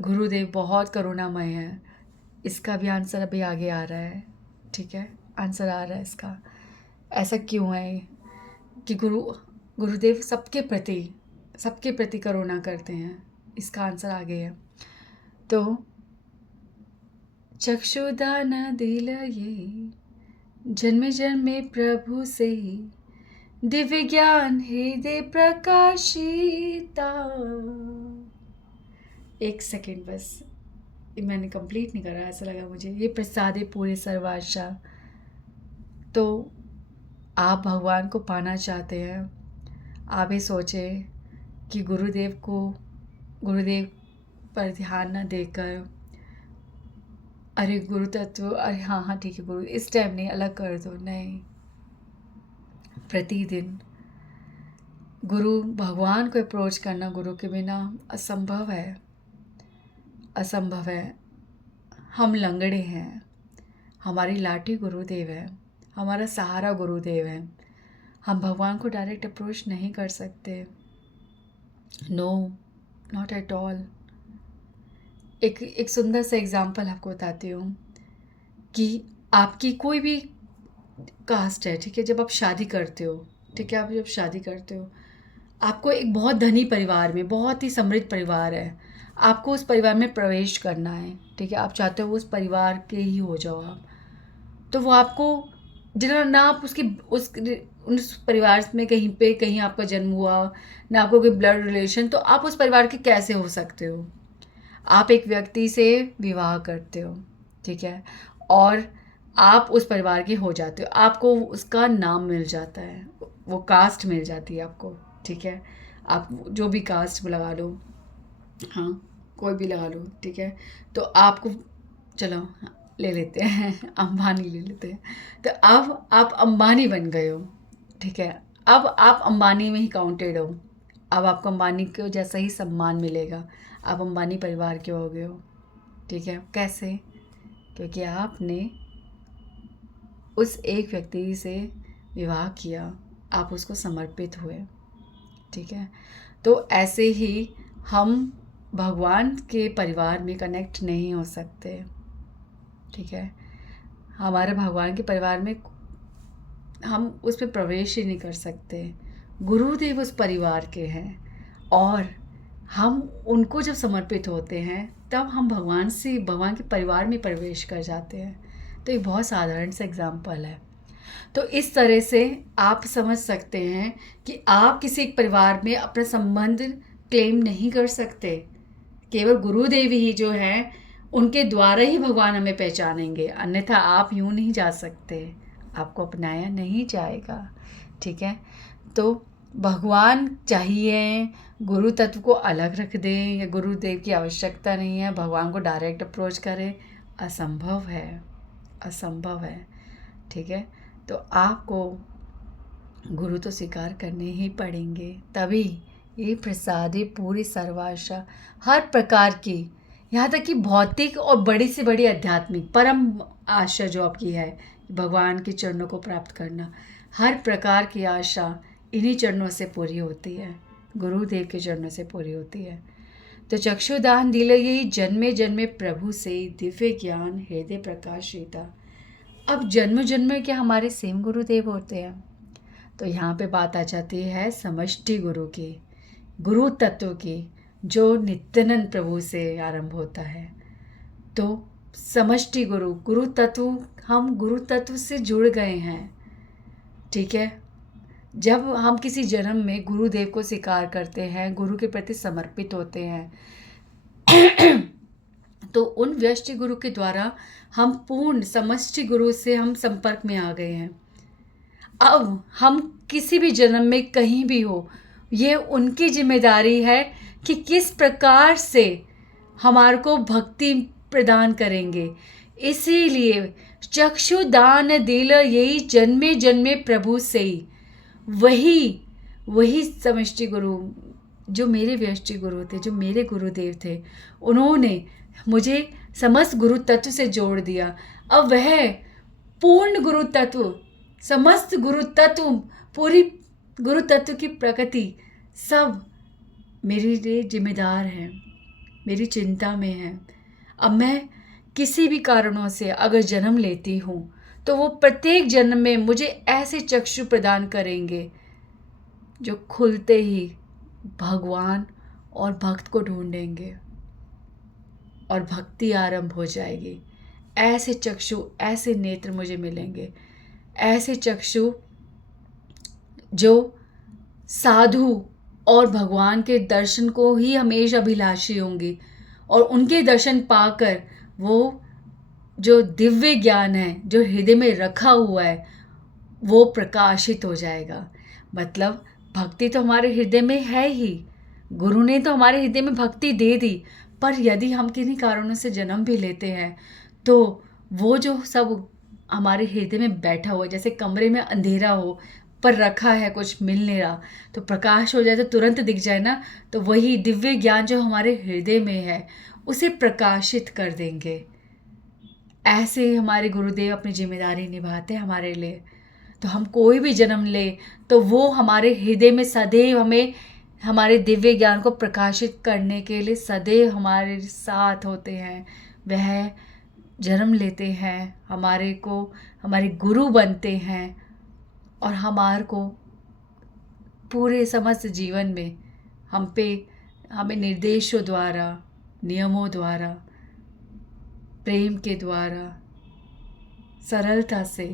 गुरुदेव बहुत करुणामय है। इसका भी आंसर अभी आगे आ रहा है। ठीक है, आंसर आ रहा है इसका। ऐसा क्यों है कि गुरुदेव सबके प्रति करुणा करते हैं? इसका आंसर आगे है। तो चक्षुदान दिल ये जन्मे जन्मे प्रभु से, दिव्य ज्ञान हृदय प्रकाशिता। एक सेकेंड बस, मैंने कंप्लीट नहीं करा, ऐसा लगा मुझे। ये प्रसादे पूरे सर्वाशा। तो आप भगवान को पाना चाहते हैं, आप ही सोचें कि गुरुदेव पर ध्यान न देकर, अरे गुरु तत्व, अरे हाँ ठीक है गुरु, इस टाइम नहीं, अलग कर दो, नहीं। प्रतिदिन गुरु भगवान को अप्रोच करना गुरु के बिना असंभव है। हम लंगड़े हैं, हमारी लाठी गुरुदेव है, हमारा सहारा गुरुदेव है। हम भगवान को डायरेक्ट अप्रोच नहीं कर सकते। No, not at all. एक सुंदर सा एग्जाम्पल आपको बताती हूँ कि आपकी कोई भी कास्ट है, ठीक है, जब आप शादी करते हो, ठीक है, आप जब शादी करते हो, आपको एक बहुत धनी परिवार में, बहुत ही समृद्ध परिवार है, आपको उस परिवार में प्रवेश करना है। ठीक है, आप चाहते हो उस परिवार के ही हो जाओ आप, तो वो आपको जितना ना आप उस परिवार में कहीं आपका जन्म हुआ, ना आपको कोई ब्लड रिलेशन, तो आप उस परिवार के कैसे हो सकते हो? आप एक व्यक्ति से विवाह करते हो, ठीक है, और आप उस परिवार के हो जाते हो, आपको उसका नाम मिल जाता है, वो कास्ट मिल जाती है आपको। ठीक है, आप जो भी कास्ट लगा लो, हाँ कोई भी लगा लो, ठीक है, तो आपको, चलो ले लेते हैं अंबानी ले लेते हैं, तो अब आप अंबानी बन गए हो। ठीक है, अब आप अंबानी में ही काउंटेड हो, अब आपको अंबानी को जैसा ही सम्मान मिलेगा, आप अंबानी परिवार के हो गए हो। ठीक है, कैसे? क्योंकि आपने उस एक व्यक्ति से विवाह किया, आप उसको समर्पित हुए। ठीक है, तो ऐसे ही हम भगवान के परिवार में कनेक्ट नहीं हो सकते। ठीक है, हमारे भगवान के परिवार में हम उसमें प्रवेश ही नहीं कर सकते। गुरुदेव उस परिवार के हैं, और हम उनको जब समर्पित होते हैं तब हम भगवान के परिवार में प्रवेश कर जाते हैं। तो एक बहुत साधारण सा एग्जाम्पल है। तो इस तरह से आप समझ सकते हैं कि आप किसी एक परिवार में अपना संबंध क्लेम नहीं कर सकते। केवल गुरुदेव ही जो हैं उनके द्वारा ही भगवान हमें पहचानेंगे, अन्यथा आप यूँ नहीं जा सकते, आपको अपनाया नहीं जाएगा। ठीक है, तो भगवान चाहिए, गुरु तत्व को अलग रख दें, या गुरुदेव की आवश्यकता नहीं है, भगवान को डायरेक्ट अप्रोच करें, असंभव है। ठीक है, तो आपको गुरु तो स्वीकार करने ही पड़ेंगे, तभी ये प्रसादी पूरी सर्वाशा, हर प्रकार की, यहाँ तक कि भौतिक और बड़ी से बड़ी आध्यात्मिक परम आशा जो आपकी है, भगवान के चरणों को प्राप्त करना, हर प्रकार की आशा इन्हीं चरणों से पूरी होती है, गुरुदेव के चरणों से पूरी होती है। तो चक्षुदान दिल यही जन्मे जन्मे प्रभु से, दिव्य ज्ञान हृदय प्रकाशिता। अब जन्म जन्म के हमारे सेम गुरुदेव होते हैं। तो यहाँ पे बात आ जाती है समष्टि गुरु की, गुरु तत्व की, जो नित्यानंद प्रभु से आरंभ होता है। तो समष्टि गुरु, गुरु तत्व, हम गुरु तत्व से जुड़ गए हैं। ठीक है, जब हम किसी जन्म में गुरुदेव को स्वीकार करते हैं, गुरु के प्रति समर्पित होते हैं, तो उन व्यष्टि गुरु के द्वारा हम पूर्ण समष्टि गुरु से हम संपर्क में आ गए हैं। अब हम किसी भी जन्म में कहीं भी हो, ये उनकी जिम्मेदारी है कि किस प्रकार से हमारे को भक्ति प्रदान करेंगे। इसीलिए चक्षुदान दिल यही जन्मे जन्मे प्रभु से ही, वही समष्टि गुरु जो मेरे व्यष्टि गुरु थे, जो मेरे गुरुदेव थे, उन्होंने मुझे समस्त गुरु तत्व से जोड़ दिया। अब वह पूर्ण गुरु तत्व, समस्त गुरु तत्व, पूरी गुरु तत्व की प्रकृति सब मेरे लिए जिम्मेदार हैं, मेरी चिंता में है। अब मैं किसी भी कारणों से अगर जन्म लेती हूँ तो वो प्रत्येक जन्म में मुझे ऐसे चक्षु प्रदान करेंगे जो खुलते ही भगवान और भक्त को ढूंढेंगे और भक्ति आरंभ हो जाएगी। ऐसे चक्षु, ऐसे नेत्र मुझे मिलेंगे, ऐसे चक्षु जो साधु और भगवान के दर्शन को ही हमेशा अभिलाषी होंगी, और उनके दर्शन पाकर वो जो दिव्य ज्ञान है जो हृदय में रखा हुआ है वो प्रकाशित हो जाएगा। मतलब भक्ति तो हमारे हृदय में है ही, गुरु ने तो हमारे हृदय में भक्ति दे दी, पर यदि हम किन्हीं कारणों से जन्म भी लेते हैं तो वो जो सब हमारे हृदय में बैठा हुआ, जैसे कमरे में अंधेरा हो पर रखा है, कुछ मिल नहीं रहा, तो प्रकाश हो जाए तो तुरंत दिख जाए ना, तो वही दिव्य ज्ञान जो हमारे हृदय में है उसे प्रकाशित कर देंगे। ऐसे हमारे गुरुदेव अपनी जिम्मेदारी निभाते हैं हमारे लिए। तो हम कोई भी जन्म ले तो वो हमारे हृदय में सदैव हमें हमारे दिव्य ज्ञान को प्रकाशित करने के लिए सदैव हमारे साथ होते हैं। वह जन्म लेते हैं, हमारे को हमारे गुरु बनते हैं और हमारे को पूरे समस्त जीवन में हमें निर्देशों द्वारा, नियमों द्वारा, प्रेम के द्वारा सरलता से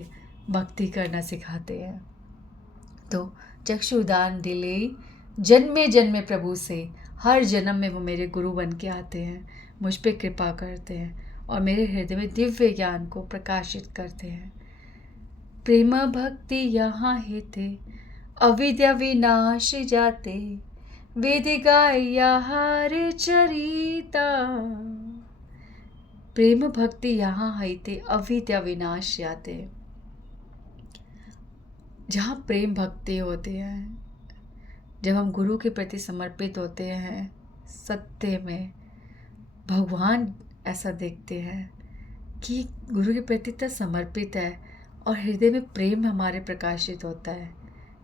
भक्ति करना सिखाते हैं। तो चक्षुदान दिले जन्मे जन्मे प्रभु से, हर जन्म में वो मेरे गुरु बन के आते हैं, मुझ पे कृपा करते हैं और मेरे हृदय में दिव्य ज्ञान को प्रकाशित करते हैं। प्रेम भक्ति यहाँ है थे, अविद्या विनाश जाते, वेद गाया हर चरिता। प्रेम भक्ति यहाँ है थे, अविद्या विनाश जाते। जहाँ प्रेम भक्ति होती है, जब हम गुरु के प्रति समर्पित होते हैं, सत्य में भगवान ऐसा देखते हैं कि गुरु के प्रति तो समर्पित है और हृदय में प्रेम हमारे प्रकाशित होता है।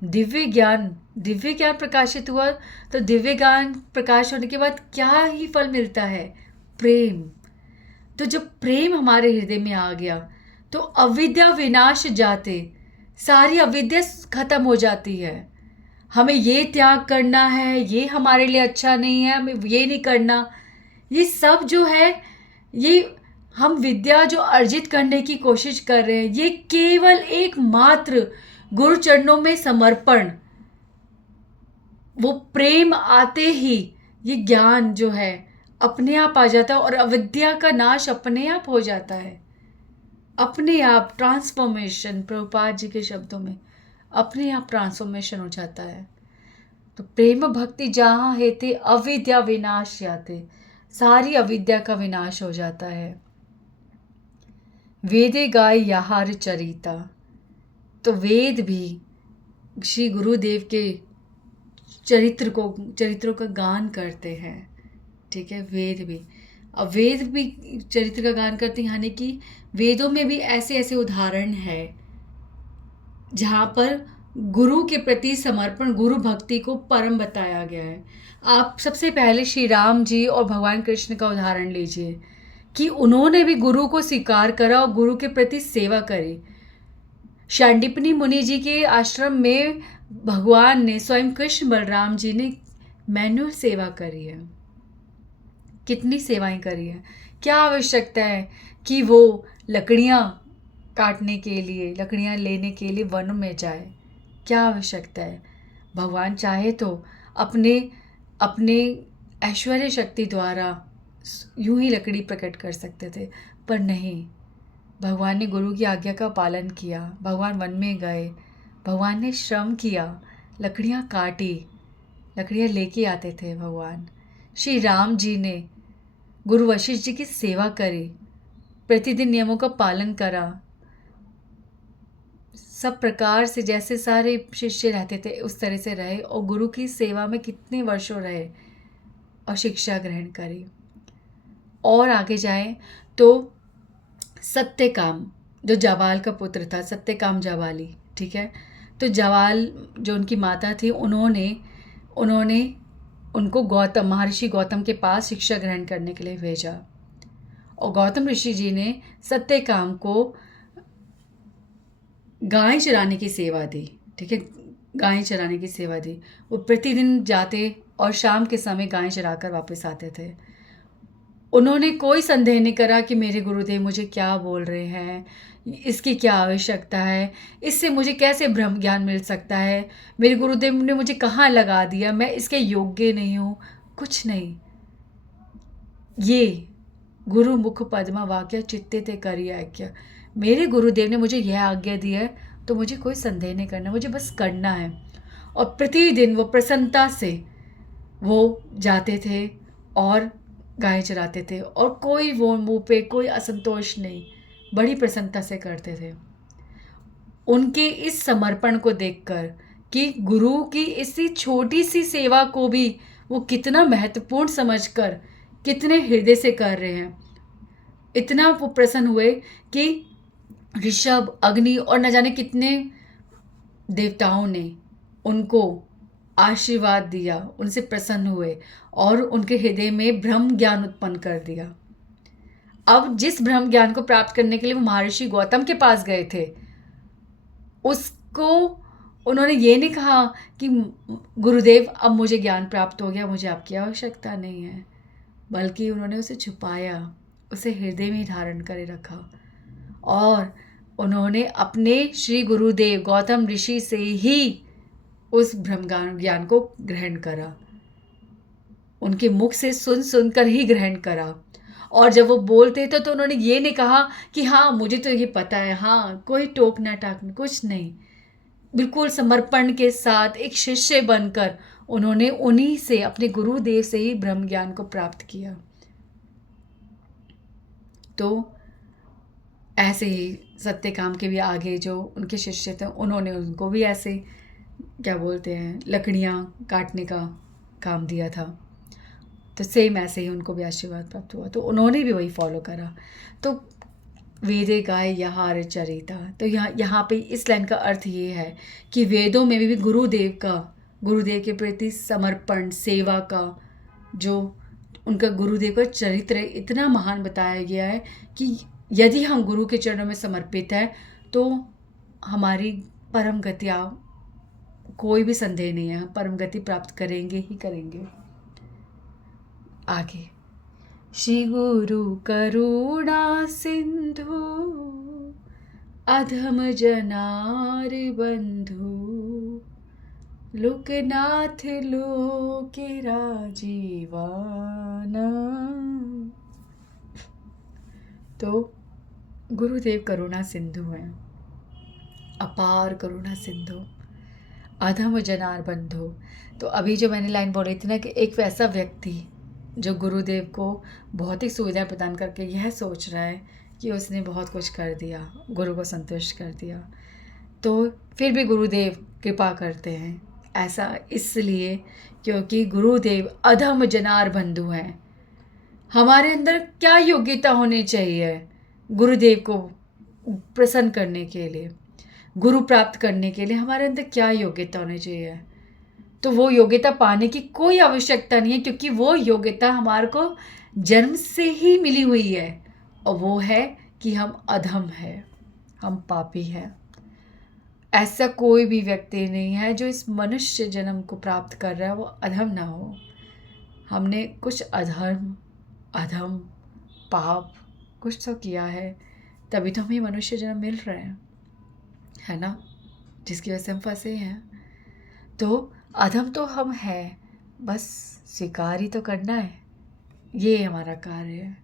दिव्य ज्ञान प्रकाशित हुआ तो दिव्य ज्ञान प्रकाश होने के बाद क्या ही फल मिलता है? प्रेम। तो जब प्रेम हमारे हृदय में आ गया तो अविद्या विनाश जाते, सारी अविद्या खत्म हो जाती है। हमें ये त्याग करना है, ये हमारे लिए अच्छा नहीं है, हमें ये नहीं करना, ये सब जो है, ये हम विद्या जो अर्जित करने की कोशिश कर रहे हैं, ये केवल एकमात्र गुरु चरणों में समर्पण, वो प्रेम आते ही ये ज्ञान जो है अपने आप आ जाता है और अविद्या का नाश अपने आप हो जाता है। अपने आप ट्रांसफॉर्मेशन, प्रभुपाद जी के शब्दों में अपने आप ट्रांसफॉर्मेशन हो जाता है। तो प्रेम भक्ति जहाँ है थे अविद्या विनाश जाते, सारी अविद्या का विनाश हो जाता है। वेदे गाय याहार चरिता, तो वेद भी श्री गुरुदेव के चरित्रों का गान करते हैं। ठीक है, वेद भी चरित्र का गान करते हैं, यानी कि वेदों में भी ऐसे ऐसे उदाहरण है जहाँ पर गुरु के प्रति समर्पण, गुरु भक्ति को परम बताया गया है। आप सबसे पहले श्री राम जी और भगवान कृष्ण का उदाहरण लीजिए कि उन्होंने भी गुरु को स्वीकार करा और गुरु के प्रति सेवा करी। शांडिपनी मुनि जी के आश्रम में भगवान ने, स्वयं कृष्ण बलराम जी ने मैन्युअल सेवा करी है। कितनी सेवाएं करी है। क्या आवश्यकता है कि वो लकड़ियाँ काटने के लिए, लकड़ियाँ लेने के लिए वन में जाए? क्या आवश्यकता है? भगवान चाहे तो अपने अपने ऐश्वर्य शक्ति द्वारा यूं ही लकड़ी प्रकट कर सकते थे, पर नहीं, भगवान ने गुरु की आज्ञा का पालन किया। भगवान वन में गए, भगवान ने श्रम किया, लकड़ियाँ काटी, लकड़ियाँ लेके आते थे भगवान। श्री राम जी ने गुरु वशिष्ठ जी की सेवा करी, प्रतिदिन नियमों का पालन करा, सब प्रकार से जैसे सारे शिष्य रहते थे उस तरह से रहे और गुरु की सेवा में कितने वर्षों रहे और शिक्षा ग्रहण करी। और आगे जाएं तो सत्यकाम जो जाबाल का पुत्र था, सत्यकाम जाबाली, ठीक है। तो जाबाल जो उनकी माता थी, उन्होंने उनको महर्षि गौतम के पास शिक्षा ग्रहण करने के लिए भेजा और गौतम ऋषि जी ने सत्यकाम को गाय चराने की सेवा दी, ठीक है। गाय चराने की सेवा दी। वो प्रतिदिन जाते और शाम के समय गाय चराकर वापस आते थे। उन्होंने कोई संदेह नहीं करा कि मेरे गुरुदेव मुझे क्या बोल रहे हैं, इसकी क्या आवश्यकता है, इससे मुझे कैसे ब्रह्म ज्ञान मिल सकता है, मेरे गुरुदेव ने मुझे कहाँ लगा दिया, मैं इसके योग्य नहीं हूँ, कुछ नहीं। ये गुरु मुख पद्मा वाक्य चित्ते ते करी आज्ञा। मेरे गुरुदेव ने मुझे यह आज्ञा दी है तो मुझे कोई संदेह नहीं करना, मुझे बस करना है। और प्रतिदिन वो प्रसन्नता से वो जाते थे और गाय चराते थे और कोई वो मुंह पे कोई असंतोष नहीं, बड़ी प्रसन्नता से करते थे। उनके इस समर्पण को देखकर कि गुरु की इसी छोटी सी सेवा को भी वो कितना महत्वपूर्ण समझकर कितने हृदय से कर रहे हैं, इतना वो प्रसन्न हुए कि ऋषभ, अग्नि और न जाने कितने देवताओं ने उनको आशीर्वाद दिया, उनसे प्रसन्न हुए और उनके हृदय में ब्रह्म ज्ञान उत्पन्न कर दिया। अब जिस ब्रह्म ज्ञान को प्राप्त करने के लिए वो महर्षि गौतम के पास गए थे, उसको उन्होंने ये नहीं कहा कि गुरुदेव अब मुझे ज्ञान प्राप्त हो गया, मुझे आपकी आवश्यकता नहीं है, बल्कि उन्होंने उसे छुपाया, उसे हृदय में धारण करे रखा और उन्होंने अपने श्री गुरुदेव गौतम ऋषि से ही उस ब्रह्म ज्ञान को ग्रहण करा, उनके मुख से सुन कर ही ग्रहण करा। और जब वो बोलते थे तो उन्होंने ये नहीं कहा कि हाँ मुझे तो ये पता है, हाँ कोई टोकना टाकना कुछ नहीं, बिल्कुल समर्पण के साथ एक शिष्य बनकर उन्होंने उन्हीं से, अपने गुरुदेव से ही ब्रह्म ज्ञान को प्राप्त किया। तो ऐसे ही सत्यकाम के भी आगे जो उनके शिष्य थे, उन्होंने उनको भी ऐसे क्या बोलते हैं लकड़ियाँ काटने का काम दिया था। तो सेम ऐसे ही उनको भी आशीर्वाद प्राप्त हुआ, तो उन्होंने भी वही फॉलो करा। तो वेदे गाय यहार चरिता, तो यहाँ पे इस लाइन का अर्थ ये है कि वेदों में भी गुरुदेव के प्रति समर्पण, सेवा का जो उनका गुरुदेव का चरित्र इतना महान बताया गया है कि यदि हम गुरु के चरणों में समर्पित है तो हमारी परम गतियाँ, कोई भी संदेह नहीं है, हम परम गति प्राप्त करेंगे ही करेंगे। आगे, श्री गुरु करुणा सिंधु अधम जनार बंधु लोकनाथ लोके राजीवाना। तो गुरुदेव करुणा सिंधु हैं, अपार करुणा सिंधु, अधम जनार बंधु। तो अभी जो मैंने लाइन बोली थी ना कि एक वैसा व्यक्ति जो गुरुदेव को भौतिक सुविधाएं प्रदान करके यह सोच रहा है कि उसने बहुत कुछ कर दिया, गुरु को संतुष्ट कर दिया, तो फिर भी गुरुदेव कृपा करते हैं। ऐसा इसलिए क्योंकि गुरुदेव अधम जनार बंधु हैं। हमारे अंदर क्या योग्यता होनी चाहिए गुरुदेव को प्रसन्न करने के लिए, गुरु प्राप्त करने के लिए हमारे अंदर क्या योग्यता होनी चाहिए? तो वो योग्यता पाने की कोई आवश्यकता नहीं है, क्योंकि वो योग्यता हमारे को जन्म से ही मिली हुई है। और वो है कि हम अधम हैं, हम पापी हैं। ऐसा कोई भी व्यक्ति नहीं है जो इस मनुष्य जन्म को प्राप्त कर रहा है वो अधम ना हो। हमने कुछ अधम पाप कुछ तो किया है, तभी तो हमें मनुष्य जन्म मिल रहे हैं, है ना, जिसकी वजह से हम फंसे हैं। तो अधम तो हम हैं, बस स्वीकार ही तो करना है। ये हमारा कार्य है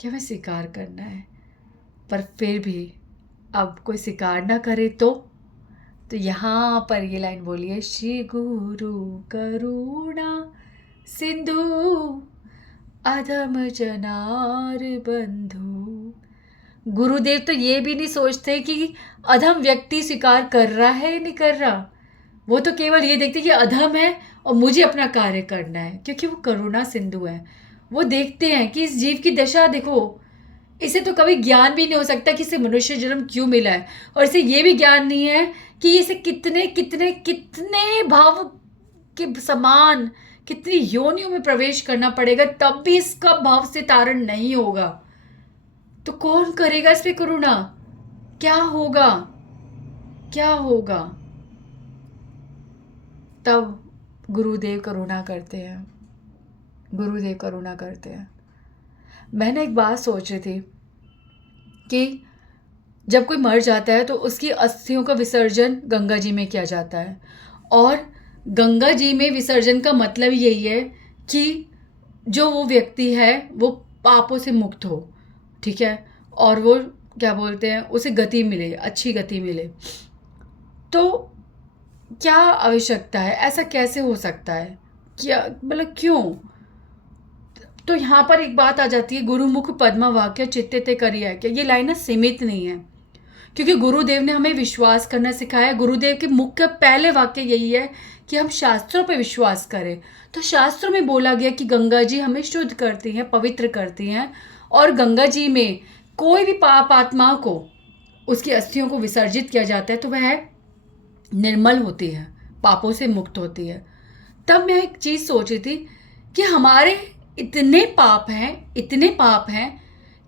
कि हमें स्वीकार करना है। पर फिर भी अब कोई स्वीकार ना करे तो यहाँ पर ये लाइन बोलिए, श्री गुरु करुणा सिंधु अधम जनार बंधु। गुरुदेव तो ये भी नहीं सोचते कि अधम व्यक्ति स्वीकार कर रहा है या नहीं कर रहा। वो तो केवल ये देखते कि अधम है और मुझे अपना कार्य करना है, क्योंकि वो करुणा सिंधु है। वो देखते हैं कि इस जीव की दशा देखो, इसे तो कभी ज्ञान भी नहीं हो सकता कि इसे मनुष्य जन्म क्यों मिला है, और इसे ये भी ज्ञान नहीं है कि इसे कितने कितने कितने भाव के समान कितनी योनियों में प्रवेश करना पड़ेगा, तब भी इसका भाव से तारण नहीं होगा। तो कौन करेगा इस पे करुणा? क्या होगा, क्या होगा? तब गुरुदेव करुणा करते हैं, गुरुदेव करुणा करते हैं। मैंने एक बात सोच रही थी कि जब कोई मर जाता है तो उसकी अस्थियों का विसर्जन गंगा जी में किया जाता है, और गंगा जी में विसर्जन का मतलब यही है कि जो वो व्यक्ति है वो पापों से मुक्त हो, ठीक है, और वो क्या बोलते हैं, उसे गति मिले, अच्छी गति मिले। तो क्या आवश्यकता है, ऐसा कैसे हो सकता है, क्या मतलब क्यों? तो यहाँ पर एक बात आ जाती है, गुरुमुख पद्मा वाक्य चित्ते ते करिया क्या, ये लाइन ना सीमित नहीं है, क्योंकि गुरुदेव ने हमें विश्वास करना सिखाया है। गुरुदेव के मुख्य पहले वाक्य यही है कि हम शास्त्रों पर विश्वास करें। तो शास्त्रों में बोला गया कि गंगा जी हमें शुद्ध करती हैं, पवित्र करती हैं, और गंगा जी में कोई भी पाप आत्मा को उसकी अस्थियों को विसर्जित किया जाता है तो वह निर्मल होती है, पापों से मुक्त होती है। तब मैं एक चीज़ सोच रही थी कि हमारे इतने पाप हैं, इतने पाप हैं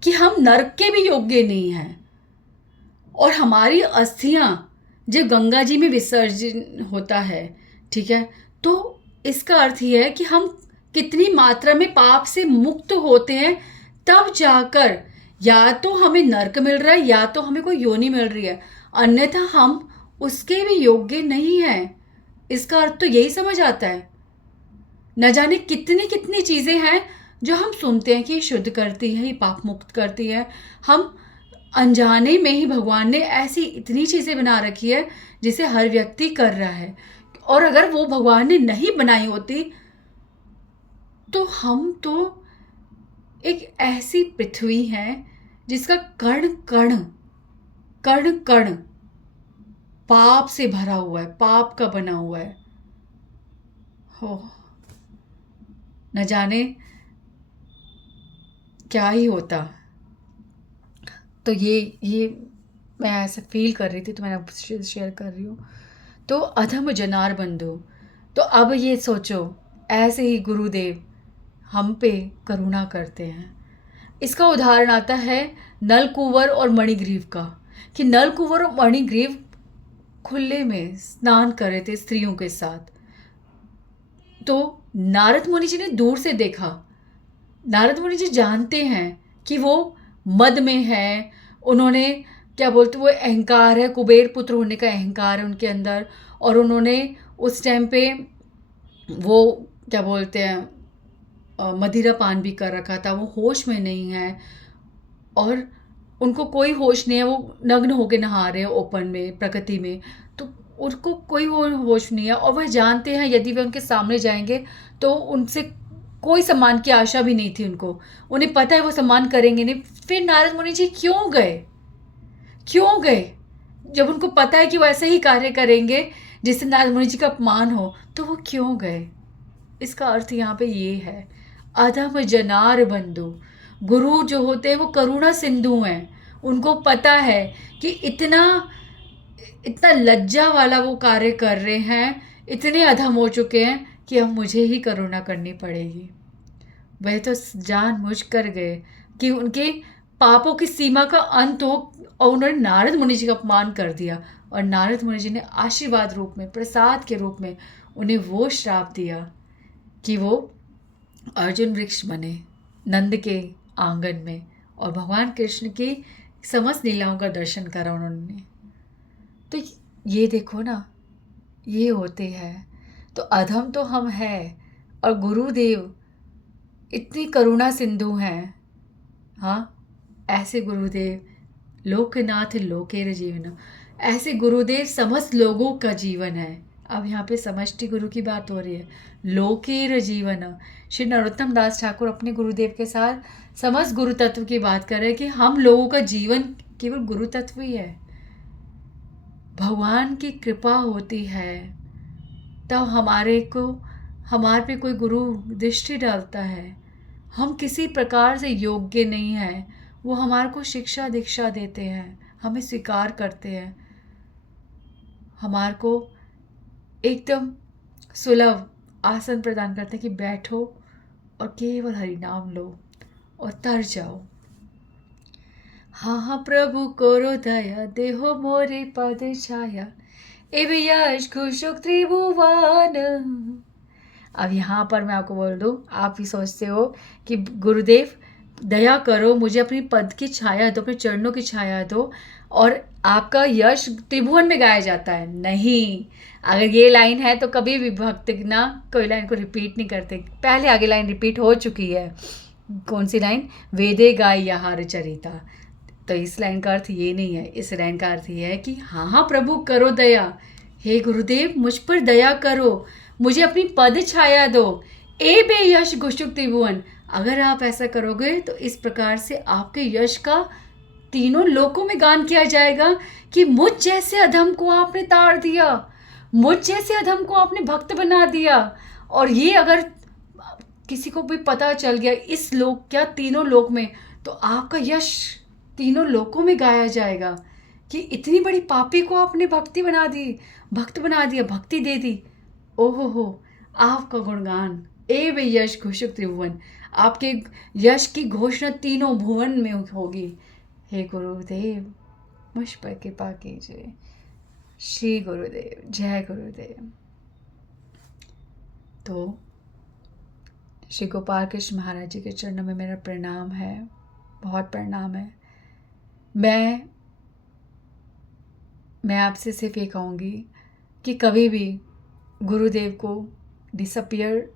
कि हम नरक के भी योग्य नहीं हैं, और हमारी अस्थियां जब गंगा जी में विसर्जन होता है, ठीक है, तो इसका अर्थ यह है कि हम कितनी मात्रा में पाप से मुक्त होते हैं, तब जाकर या तो हमें नरक मिल रहा है या तो हमें कोई योनि मिल रही है, अन्यथा हम उसके भी योग्य नहीं हैं। इसका अर्थ तो यही समझ आता है। न जाने कितनी कितनी चीज़ें हैं जो हम सुनते हैं कि ये शुद्ध करती है, ये पाप मुक्त करती है। हम अनजाने में ही भगवान ने ऐसी इतनी चीज़ें बना रखी है जिसे हर व्यक्ति कर रहा है, और अगर वो भगवान ने नहीं बनाई होती तो हम तो एक ऐसी पृथ्वी है जिसका कण कण कण कण पाप से भरा हुआ है, पाप का बना हुआ है। हो न जाने क्या ही होता। तो ये मैं ऐसा फील कर रही थी तो मैंने आपसे शेयर कर रही हूँ। तो अधम जनार बंधु, तो अब ये सोचो, ऐसे ही गुरुदेव हम पे करुणा करते हैं। इसका उदाहरण आता है नलकुंवर और मणिग्रीव का, कि नलकुंवर और मणिग्रीव खुले में स्नान कर रहे थे स्त्रियों के साथ। तो नारद मुनि जी ने दूर से देखा। नारद मुनि जी जानते हैं कि वो मद में है, उन्होंने क्या बोलते, वो अहंकार है, कुबेर पुत्र होने का अहंकार है उनके अंदर, और उन्होंने उस टाइम पे वो क्या बोलते हैं मदिरा पान भी कर रखा था, वो होश में नहीं है, और उनको कोई होश नहीं है, वो नग्न होके नहा रहे हैं ओपन में प्रकृति में, तो उनको कोई वो होश नहीं है, और वह जानते हैं यदि वे उनके सामने जाएंगे तो उनसे कोई सम्मान की आशा भी नहीं थी उनको, उन्हें पता है वो सम्मान करेंगे नहीं। फिर नारद मुनि जी क्यों गए, क्यों गए? जब उनको पता है कि वो ऐसे ही कार्य करेंगे जिससे नारद मुनि जी का अपमान हो, तो वो क्यों गए? इसका अर्थ यहाँ पे ये है, अधम जनार बंधु, गुरु जो होते हैं वो करुणा सिंधु हैं। उनको पता है कि इतना इतना लज्जा वाला वो कार्य कर रहे हैं, इतने अधम हो चुके हैं कि अब मुझे ही करुणा करनी पड़ेगी। वह तो जान मुझ कर गए कि उनके पापों की सीमा का अंत हो, और उन्होंने नारद मुनि जी का अपमान कर दिया, और नारद मुनि जी ने आशीर्वाद रूप में, प्रसाद के रूप में उन्हें वो श्राप दिया कि वो अर्जुन वृक्ष बने नंद के आंगन में, और भगवान कृष्ण की समस्त लीलाओं का दर्शन करा उन्होंने। तो ये देखो ना, ये होते हैं। तो अधम तो हम हैं, और गुरुदेव इतनी करुणा सिंधु हैं। हाँ, ऐसे गुरुदेव लोकनाथ लोकेर जीवन, ऐसे गुरुदेव समस्त लोगों का जीवन है। अब यहाँ पे समष्टि गुरु की बात हो रही है, लोकेर जीवन। श्री नरोत्तम दास ठाकुर अपने गुरुदेव के साथ समस्त गुरु तत्व की बात कर रहे हैं कि हम लोगों का जीवन केवल गुरु तत्व ही है। भगवान की कृपा होती है तब हमारे पे कोई गुरु दृष्टि डालता है। हम किसी प्रकार से योग्य नहीं हैं, वो हमारे को शिक्षा दीक्षा देते हैं, हमें स्वीकार करते हैं, हमारे को एकदम सुलभ आसन प्रदान करते हैं कि बैठो और केवल हरि नाम लो और तर जाओ। हाँ हाँ प्रभु करो दया, देहो मोरे पद छाया, एवं यश खुशुक त्रिभुवन। अब यहाँ पर मैं आपको बोल दूँ, आप भी सोचते हो कि गुरुदेव दया करो, मुझे अपनी पद की छाया दो, अपने चरणों की छाया दो, और आपका यश त्रिभुवन में गाया जाता है। नहीं, अगर ये लाइन है तो कभी भी भक्त ना कोई लाइन को रिपीट नहीं करते। पहले आगे लाइन रिपीट हो चुकी है। कौन सी लाइन? वेदे गाय यहार चरिता। तो इस लाइन का अर्थ ये नहीं है, इस लाइन का अर्थ ये है कि हाँ हाँ प्रभु करो दया, हे गुरुदेव मुझ पर दया करो, मुझे अपनी पद छाया दो, ए बे यश गुशुक त्रिभुवन। अगर आप ऐसा करोगे तो इस प्रकार से आपके यश का तीनों लोकों में गान किया जाएगा कि मुझ जैसे अधम को आपने ताड़ दिया, मुझ जैसे अधम को आपने भक्त बना दिया। और ये अगर किसी को भी पता चल गया इस लोक क्या तीनों लोक में, तो आपका यश तीनों लोकों में गाया जाएगा कि इतनी बड़ी पापी को आपने भक्त बना दिया, भक्ति दे दी। ओहो हो, आपका गुणगान ए वे यश घोषक त्रिभुवन, आपके यश की घोषणा तीनों भुवन में होगी। हे गुरुदेव मुझ पर कृपा कीजिए। श्री गुरुदेव, जय गुरुदेव। तो श्री गोपाल कृष्ण महाराज जी के चरणों में मेरा प्रणाम है, बहुत प्रणाम है। मैं आपसे सिर्फ ये कहूँगी कि कभी भी गुरुदेव को डिसअपियर,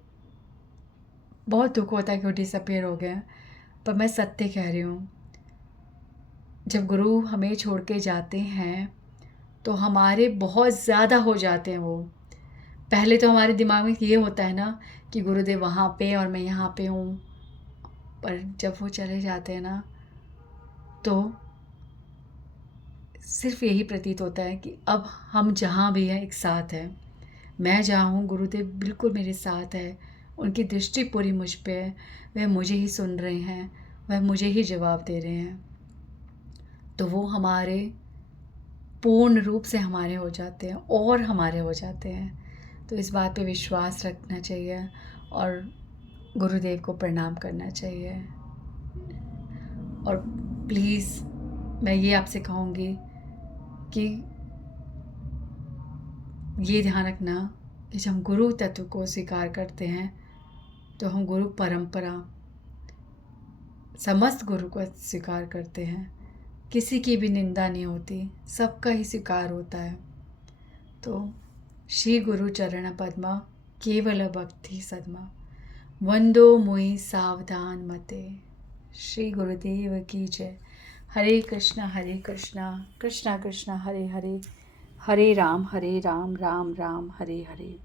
बहुत दुख होता है कि वो डिसअपियर हो गए, पर मैं सत्य कह रही हूँ, जब गुरु हमें छोड़ के जाते हैं तो हमारे बहुत ज़्यादा हो जाते हैं वो। पहले तो हमारे दिमाग में ये होता है ना कि गुरुदेव वहाँ पे और मैं यहाँ पे हूँ, पर जब वो चले जाते हैं ना तो सिर्फ यही प्रतीत होता है कि अब हम जहाँ भी हैं एक साथ हैं। मैं जहाँ हूँ गुरुदेव बिल्कुल मेरे साथ है, उनकी दृष्टि पूरी मुझ पे है, वह मुझे ही सुन रहे हैं, वह मुझे ही जवाब दे रहे हैं। तो वो हमारे पूर्ण रूप से हमारे हो जाते हैं और हमारे हो जाते हैं। तो इस बात पे विश्वास रखना चाहिए और गुरुदेव को प्रणाम करना चाहिए। और प्लीज़ मैं ये आपसे कहूँगी कि ये ध्यान रखना कि जब हम गुरु तत्व को स्वीकार करते हैं तो हम गुरु परंपरा समस्त गुरु को स्वीकार करते हैं। किसी की भी निंदा नहीं होती, सबका ही स्वीकार होता है। तो श्री गुरु चरण पद्मा केवल भक्ति सदमा, वंदो मुई सावधान मते। श्री गुरुदेव की जय। हरे कृष्णा कृष्णा कृष्णा हरे हरे, हरे राम राम राम हरे हरे।